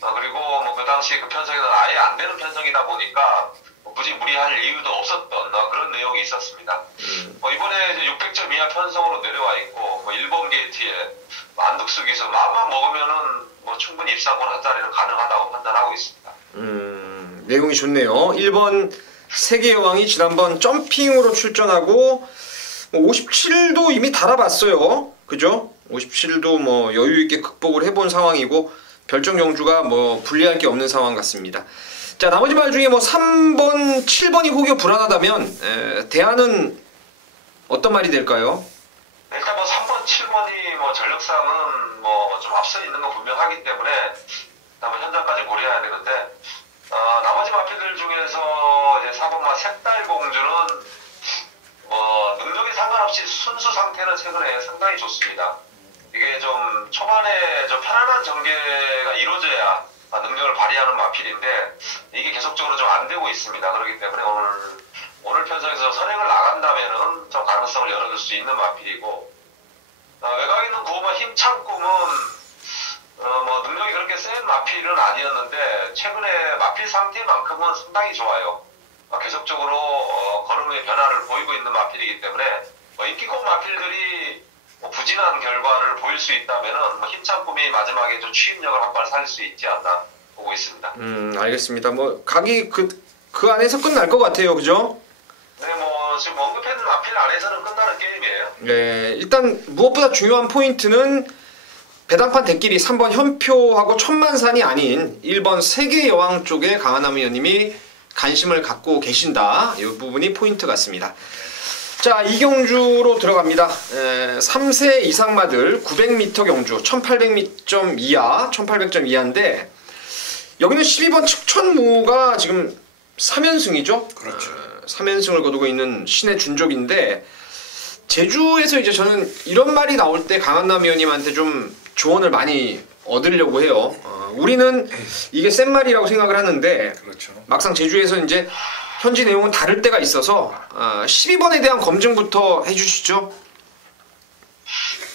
그리고 뭐 그 당시 그 편성에는 아예 안 되는 편성이다 보니까 굳이 무리할 이유도 없었던 그런 내용이 있었습니다. 이번에 이제 600점 이하 편성으로 내려와 있고 뭐 1번 게이트에 안덕수 기수 마음만 먹으면은 뭐 충분히 입상권 한 자리는 가능하다고 판단하고 있습니다. 내용이 좋네요. 1번 세계 여왕이 지난번 점핑으로 출전하고 57도 이미 달아봤어요. 그죠? 57도 뭐 여유 있게 극복을 해본 상황이고 별정 경주가 뭐 불리할 게 없는 상황 같습니다. 자, 나머지 말 중에 뭐 3번, 7번이 혹여 불안하다면 대안은 어떤 말이 될까요? 일단 뭐 3번, 7번이 뭐 전력상은 뭐 좀 앞서 있는 건 분명하기 때문에 한번 현장까지 고려해야 되는데 나머지 마필들 중에서 이제 4번마 색달공주는 뭐 능력이 상관없이 순수 상태는 최근에 상당히 좋습니다. 이게 좀 초반에 좀 편안한 전개가 이루어져야 능력을 발휘하는 마필인데 이게 계속적으로 좀 안 되고 있습니다. 그렇기 때문에 오늘 편성에서 선행을 나간다면은 좀 가능성을 열어줄 수 있는 마필이고 외곽에 있는 9번마 힘찬 꿈은 뭐 능력이 그렇게 센 마필은 아니었는데 최근에 마필 상태만큼은 상당히 좋아요. 계속적으로 걸음의 변화를 보이고 있는 마필이기 때문에 인기급 마필들이 부진한 결과를 보일 수 있다면은 힘찬 꿈이 마지막에 좀 추임력을 한 발 살릴 수 있지 않나 보고 있습니다. 알겠습니다. 뭐 각이 그 안에서 끝날 것 같아요, 그죠? 네, 뭐 지금 언급했는 마필 안에서는 끝나는 게임이에요. 네, 일단 무엇보다 중요한 포인트는 배당판 대끼리 3번 현표하고 천만산이 아닌 1번 세계 여왕 쪽에 강한남 의원님이 관심을 갖고 계신다. 이 부분이 포인트 같습니다. 자, 이 경주로 들어갑니다. 3세 이상마들 900m 경주 1800점 이하 1800점 이하인데 여기는 12번 측천무가 지금 3연승이죠. 그렇죠. 3연승을 거두고 있는 신의 준족인데 제주에서 이제 저는 이런 말이 나올 때 강한남 의원님한테 좀 조언을 많이 얻으려고 해요. 우리는 이게 센 말이라고 생각을 하는데 그렇죠. 막상 제주에서 이제 현지 내용은 다를 때가 있어서 12번에 대한 검증부터 해주시죠.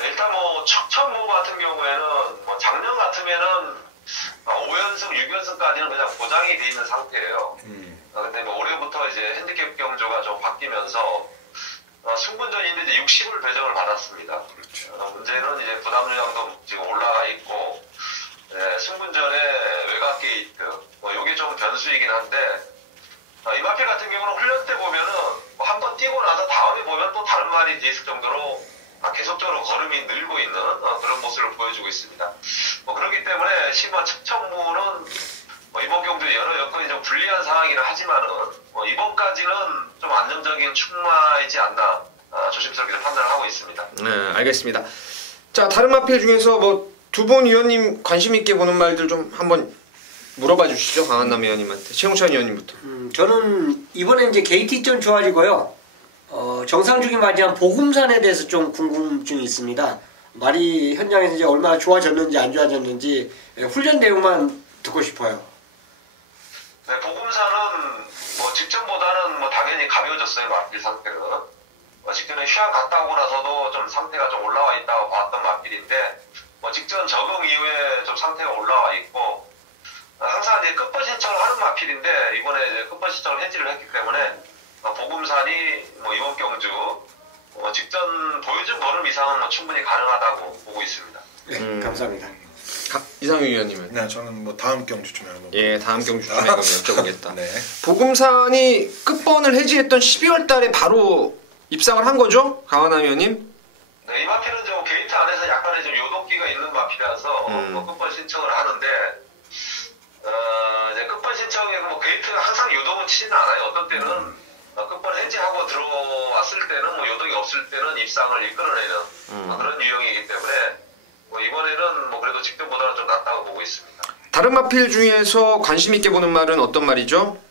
일단 뭐 뭐 척천무 같은 경우에는 뭐 작년 같으면은 5연승, 6연승까지는 그냥 보장이 돼 있는 상태예요. 근데 뭐 올해부터 이제 핸디캡 경주가 좀 바뀌면서 승분전인데 이제 60을 배정을 받았습니다. 그렇죠. 문제는 이제 부담 요량도 지금 올라가 있고 승분전에 외곽 게이트 뭐 요게 좀 변수이긴 한데 이마필 같은 경우는 훈련 때 보면은 뭐 한번 뛰고 나서 다음에 보면 또 다른 말이 있을 정도로 계속적으로 걸음이 늘고 있는 그런 모습을 보여주고 있습니다. 뭐 그렇기 때문에 심화 측정무는 이번 경주 여러 여건이 좀 불리한 상황이라 하지만은 이번까지는 좀 안정적인 충마이지 않나 조심스럽게 판단을 하고 있습니다. 네, 알겠습니다. 자, 다른 마필 중에서 뭐 두 분 위원님 관심 있게 보는 말들 좀 한번 물어봐 주시죠. 강한남 위원님한테. 최용찬 위원님부터. 저는 이번에 이제 게이트전 좋아지고요. 정상주기 맞이한 보금산에 대해서 좀 궁금증이 있습니다. 말이 현장에서 이제 얼마나 좋아졌는지 안 좋아졌는지 훈련 내용만 듣고 싶어요. 네, 보금산은 뭐 직전보다는 뭐 당연히 가벼워졌어요. 마필 상태는. 직전에 휴양 갔다 오고 나서도 좀 상태가 좀 올라와 있다고 봤던 마필인데 직전 적응 이후에 좀 상태가 올라와 있고 항상 이제 끝번 신청을 하는 마필인데 이번에 이제 끝번 신청을 해지를 했기 때문에 보금산이 이번 경주 직전 보여준 걸음 이상은 충분히 가능하다고 보고 있습니다. 네, 감사합니다. 이상윤 위원님은? 네, 저는 뭐 다음 경주쯤에 한번. 예, 다음 경주쯤에 그럼 여쭤보겠다. 네. 보금산이 끝번을 해지했던 12월 달에 바로 입상을 한 거죠? 강한남 위원님? 네, 이 마필은 좀 게이트 안에서 약간의 좀 요동기가 있는 마필이라서 끝번 신청을 하는데 이제 끝번 신청에 뭐 게이트가 항상 요동은 치지는 않아요. 어떤 때는 끝번 해지하고 들어왔을 때는 뭐 요동이 없을 때는 입상을 이끌어내는 그런 유형이기 때문에 이번에는 그래도 직전보다는 좀 낫다고 보고 있습니다. 다른 마필 중에서 관심 있게 보는 말은 어떤 말이죠?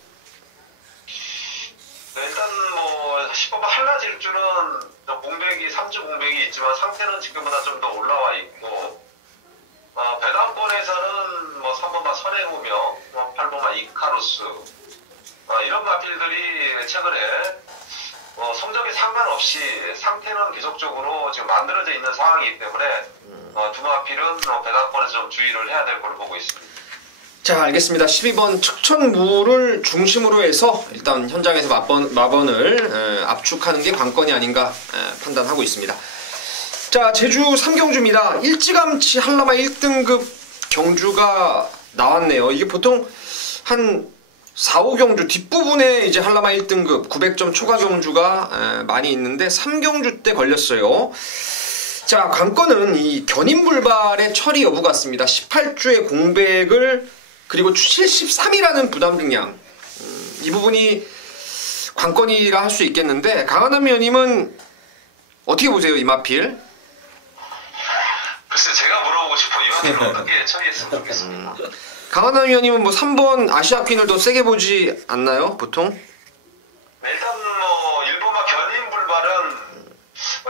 네, 일단 10번 한라지 일주는 공백이 3주 공백이 있지만 상태는 지금보다 좀 더 올라와 있고 배당권에서는 3번마 선행우며 8번마 이카루스 이런 마필들이 최근에 성적에 상관없이 상태는 계속적으로 지금 만들어져 있는 상황이기 때문에 두 마필은 배당권에서 좀 주의를 해야 될 걸로 보고 있습니다. 자, 알겠습니다. 12번 측천무를 중심으로 해서 일단 현장에서 마번을 압축하는 게 관건이 아닌가 판단하고 있습니다. 자, 제주 3경주입니다. 일찌감치 한라마 1등급 경주가 나왔네요. 이게 보통 한 4, 5경주 뒷부분에 이제 한라마 1등급 900점 초과 경주가 많이 있는데 3경주 때 걸렸어요. 자, 관건은 이 견인불발의 처리 여부 같습니다. 18주의 공백을 그리고 73이라는 부담 중량 이 부분이 관건이라 할 수 있겠는데 강한남 위원님은 어떻게 보세요, 이 마필? 글쎄 제가 물어보고 싶어 이번에는 어떻게 처리했으면 좋겠습니다. 강한남 위원님은 3번 아시아 퀸을 더 세게 보지 않나요, 보통? 일단 1번마 견인불발은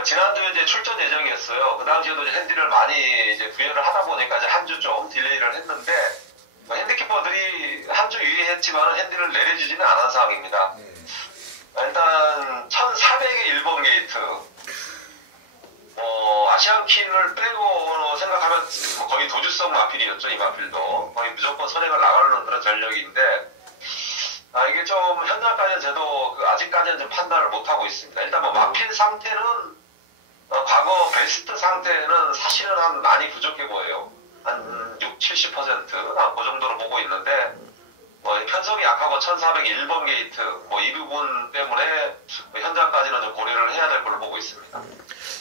지난주에 이제 출전 예정이었어요. 그 당시에도 핸디를 많이 이제 구현을 하다 보니까 이제 한 주 좀 딜레이를 했는데 핸디키퍼들이 한 주 유의했지만 핸디를 내려주지는 않은 상황입니다. 일단 1400의 1번 게이트 아시안퀸을 빼고 생각하면 거의 도주성 마필이었죠. 이 마필도 거의 무조건 선행을 나가려는 그런 전력인데 이게 좀 현장까지는 저도 아직까지는 좀 판단을 못하고 있습니다. 일단 마필 상태는 과거 베스트 상태는 사실은 많이 부족해 보여요. 한 60, 70% 그 정도로 보고 있는데 편성이 약하고 1401번 게이트 이 부분 때문에 현장까지는 좀 고려를 해야 될 걸로 보고 있습니다.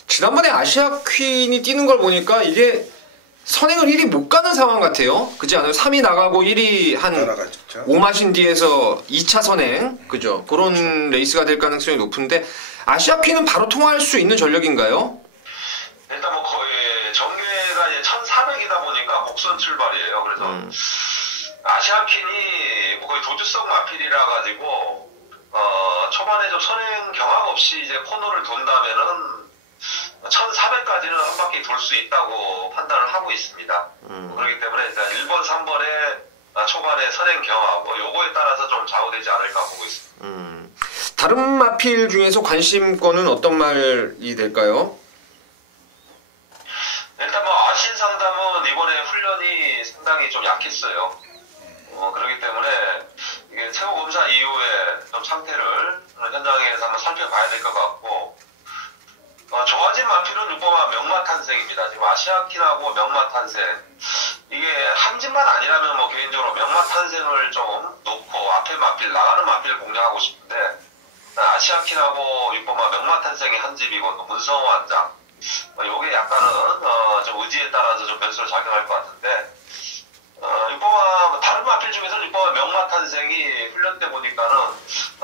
지난번에 아시아 퀸이 뛰는 걸 보니까 이게 선행을 1위 못 가는 상황 같아요. 그렇지 않아요? 3위 나가고 1위 한 5마신 뒤에서 2차 선행 그죠? 그런 그렇죠. 레이스가 될 가능성이 높은데 아시아 퀸은 바로 통화할 수 있는 전력인가요? 일단 거의 정계가 이제 1400이다 보니까 곡선 출발이에요. 그래서 아시안퀸이 거의 도주성 마필이라 가지고 초반에 좀 선행 경험 없이 이제 코너를 돈다면은 1400까지는 한 바퀴 돌 수 있다고 판단을 하고 있습니다. 그렇기 때문에 일단 1번, 3번에 초반에 선행 경험 요거에 따라서 좀 좌우되지 않을까 보고 있습니다. 다른 마필 중에서 관심권은 어떤 말이 될까요? 판정이 상당히 좀 약했어요. 그렇기 때문에 이게 최고 검사 이후에 좀 상태를 현장에서 한번 살펴봐야 될 것 같고, 좋아진 마필은 6번마 명마탄생입니다. 지금 아시아킨하고 명마탄생. 이게 한 집만 아니라면 뭐 개인적으로 명마탄생을 좀 놓고 앞에 마필, 나가는 마필을 공략하고 싶은데, 아시아킨하고 6번마 명마탄생이 한 집이고, 또 문성호 한 장. 요게 약간은, 좀 의지에 따라서 좀 변수를 작용할 것 같은데, 6번마, 다른 마필 중에서는 6번마 명마탄생이 훈련 때 보니까는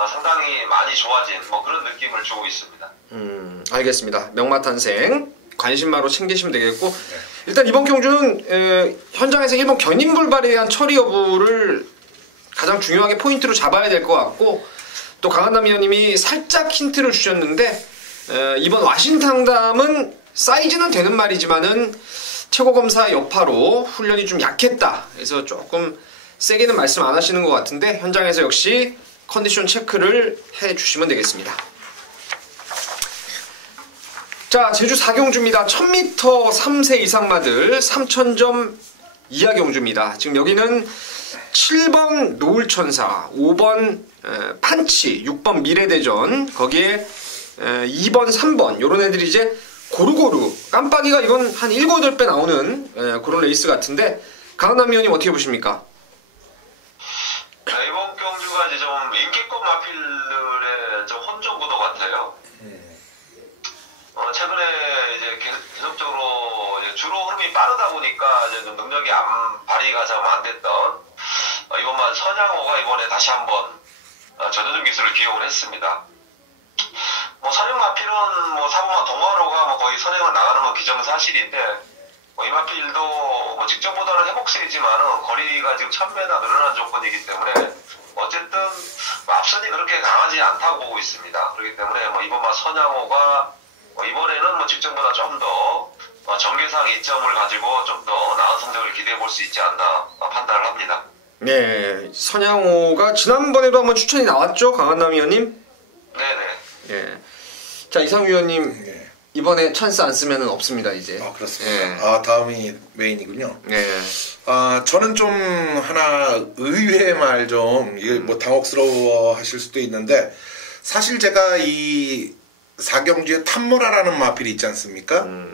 상당히 많이 좋아진 뭐 그런 느낌을 주고 있습니다. 알겠습니다. 명마탄생 관심마로 챙기시면 되겠고, 일단 이번 경주는 현장에서 일본 견인불발에 대한 처리 여부를 가장 중요하게 포인트로 잡아야 될 것 같고, 또 강한남 위원님이 살짝 힌트를 주셨는데, 이번 와신탕담은 사이즈는 되는 말이지만은 최고검사 여파로 훈련이 좀 약했다. 그래서 조금 세게는 말씀 안 하시는 것 같은데, 현장에서 역시 컨디션 체크를 해주시면 되겠습니다. 자, 제주 4경주입니다. 1000m 3세 이상 마들 3000점 이하 경주입니다. 지금 여기는 7번 노을천사, 5번 판치, 6번 미래대전, 거기에 2번, 3번 요런 애들이 이제 고루고루 깜빡이가 이건 한 7, 8배 나오는 그런 레이스 같은데, 강한남 위원님 어떻게 보십니까? 이번 경주가 이제 좀 인기급 마필들의 좀 혼종 구도 같아요. 최근에 이제 계속적으로 이제 주로 흐름이 빠르다 보니까 이제 좀 능력이 발휘가 잘 안 됐던 이번만 선양호가 이번에 다시 한번 전효준 기술을 기용을 했습니다. 뭐 선행 마필은 뭐 사부마 동화로가 뭐 거의 선행을 나가는 건 기정사실인데, 이 마필도 뭐 직전보다는 회복세이지만은 거리가 지금 1000m 늘어난 조건이기 때문에 어쨌든 앞선이 그렇게 강하지 않다고 보고 있습니다. 그렇기 때문에 뭐 이번만 선양호가 이번에는 뭐 직전보다 좀 더 전개상 이점을 가지고 좀 더 나은 성적을 기대해 볼 수 있지 않나 판단을 합니다. 네, 선양호가 지난번에도 한번 추천이 나왔죠, 강한남 위원님? 네네. 예. 자, 이상 위원님, 네. 이번에 찬스 안 쓰면은 없습니다, 이제. 그렇습니다. 예. 다음이 메인이군요. 예. 저는 좀 하나 의외의 말 좀, 이게 뭐 당혹스러워 하실 수도 있는데, 사실 제가 이 4경주에 탐모라라는 마필이 있지 않습니까? 네네.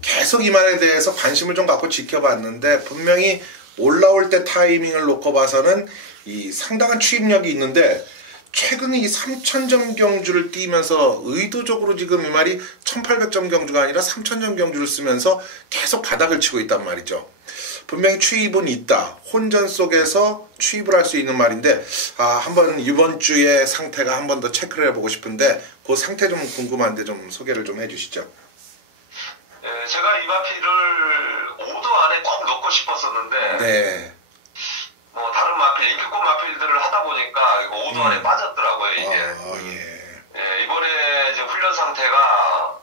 계속 이 말에 대해서 관심을 좀 갖고 지켜봤는데, 분명히 올라올 때 타이밍을 놓고 봐서는 이 상당한 추입력이 있는데, 최근에 이 3000점 경주를 뛰면서 의도적으로 지금 이 말이 1800점 경주가 아니라 3000점 경주를 쓰면서 계속 바닥을 치고 있단 말이죠. 분명히 추입은 있다. 혼전 속에서 추입을 할 수 있는 말인데, 한번 이번 주의 상태가 한 번 더 체크를 해보고 싶은데, 그 상태 좀 궁금한데 좀 소개를 좀 해주시죠. 네, 제가 이 마필을 5도 안에 꼭 넣고 싶었었는데, 네. 뭐 다른 마필, 인기급 마필들을 하다 보니까 5도 안에 빠졌더라고요, 이게. 예, 이번에 이제 훈련 상태가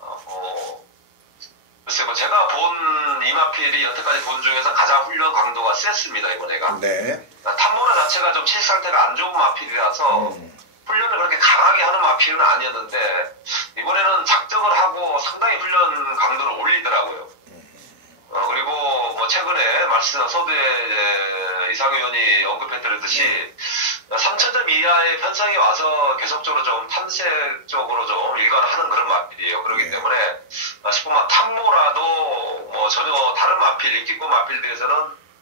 글쎄 뭐 제가 본 이 마필이 여태까지 본 중에서 가장 훈련 강도가 셌습니다, 이번에가. 네. 탐모라 자체가 좀 체질 상태가 안 좋은 마필이라서 훈련을 그렇게 강하게 하는 마필은 아니었는데, 이번에는 작정을 하고 상당히 훈련 강도를 올리더라고요. 그리고 뭐 최근에 서두에 이상 의원이 언급해드렸듯이 3000점 이하의 편성이 와서 계속적으로 좀 탐색적으로 좀 일관하는 그런 마필이에요. 그렇기 때문에 10번만 탐모라도 뭐 전혀 다른 마필, 인기급 마필들에서는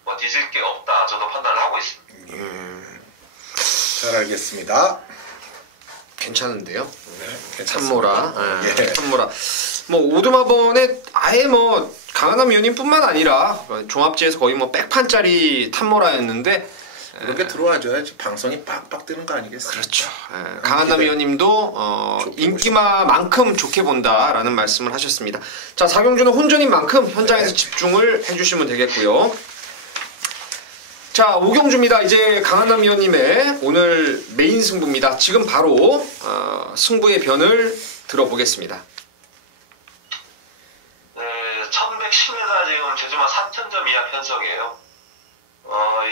뭐 뒤질 게 없다, 저도 판단을 하고 있습니다. 잘 알겠습니다. 괜찮은데요? 네, 참모라. 예. 참모라. 뭐 오두마번에 아예 뭐 강한남 위원님뿐만 아니라 종합지에서 거의 뭐 백판짜리 탐모라였는데, 이렇게 들어와줘야지 방송이 빡빡 뜨는 거 아니겠어요? 그렇죠. 강한남 위원님도 인기만큼 좋게 본다라는 말씀을 하셨습니다. 자, 4경주는 혼전인 만큼 현장에서 집중을 해주시면 되겠고요. 자, 5경주입니다. 이제 강한남 위원님의 오늘 메인 승부입니다. 지금 바로 승부의 변을 들어보겠습니다. 네, 1110m 지금 제주마 3000점 이하 편성이에요.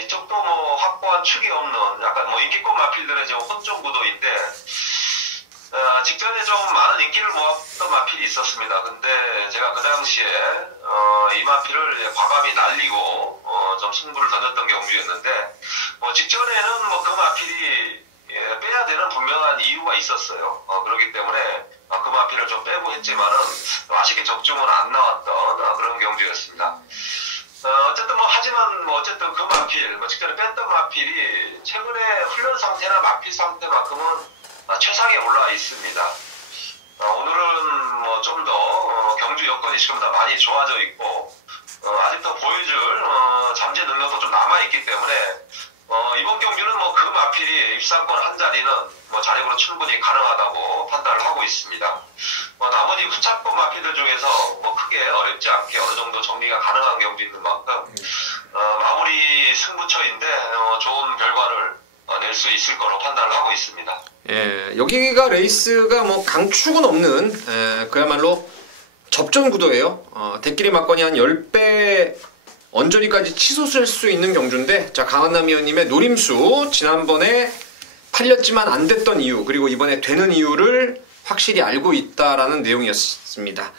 이쪽도 뭐 확고한 축이 없는 약간 뭐 인기급 마필들의 지금 혼종 구도인데, 직전에 좀 많은 인기를 모았던 마필이 있었습니다. 근데 제가 그 당시에 이 마필을 이제 과감히 날리고 좀 승부를 던졌던 경주였는데 직전에는 그 마필이 빼야 되는 분명한 이유가 있었어요. 그렇기 때문에 그 마필을 좀 빼고 했지만은 아쉽게 적중은 안 나왔던 그런 경주였습니다. 어쨌든 하지만 어쨌든 그 마필, 직전에 뺐던 마필이 최근에 훈련 상태나 마필 상태만큼은 최상에 올라와 있습니다. 오늘은 좀 더 경주 여건이 지금 다 많이 좋아져 있고 아직도 보여줄 잠재 능력도 좀 남아 있기 때문에 이번 경주는 그 마필이 입상권 한 자리는 자력으로 충분히 가능하다고 판단을 하고 있습니다. 나머지 후차권 마필들 중에서 크게 어렵지 않게 어느 정도 정리가 가능한 경주 있는 만큼 마무리 승부처인데 좋은 결과를 낼 수 있을 거로 판단을 하고 있습니다. 예, 여기가 레이스가 강축은 없는 그야말로 접전 구도예요. 대끼리 막건이 한 10배 언저리까지 치솟을 수 있는 경주인데, 자, 강한남 의원님의 노림수, 지난번에 팔렸지만 안 됐던 이유, 그리고 이번에 되는 이유를 확실히 알고 있다라는 내용이었습니다.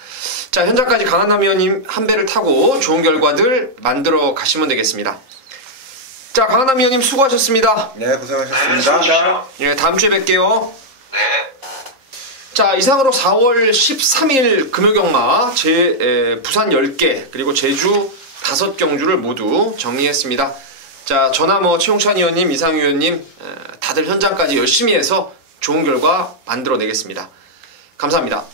자, 현장까지 강한남 의원님 한 배를 타고 좋은 결과들 만들어 가시면 되겠습니다. 자, 강한남 의원님 수고하셨습니다. 네, 고생하셨습니다. 예, 다음 주에 뵐게요. 네. 자, 이상으로 4월 13일 금요경마 부산 10개 그리고 제주 5경주를 모두 정리했습니다. 자, 저나 최용찬 의원님, 이상 의원님 다들 현장까지 열심히 해서 좋은 결과 만들어내겠습니다. 감사합니다.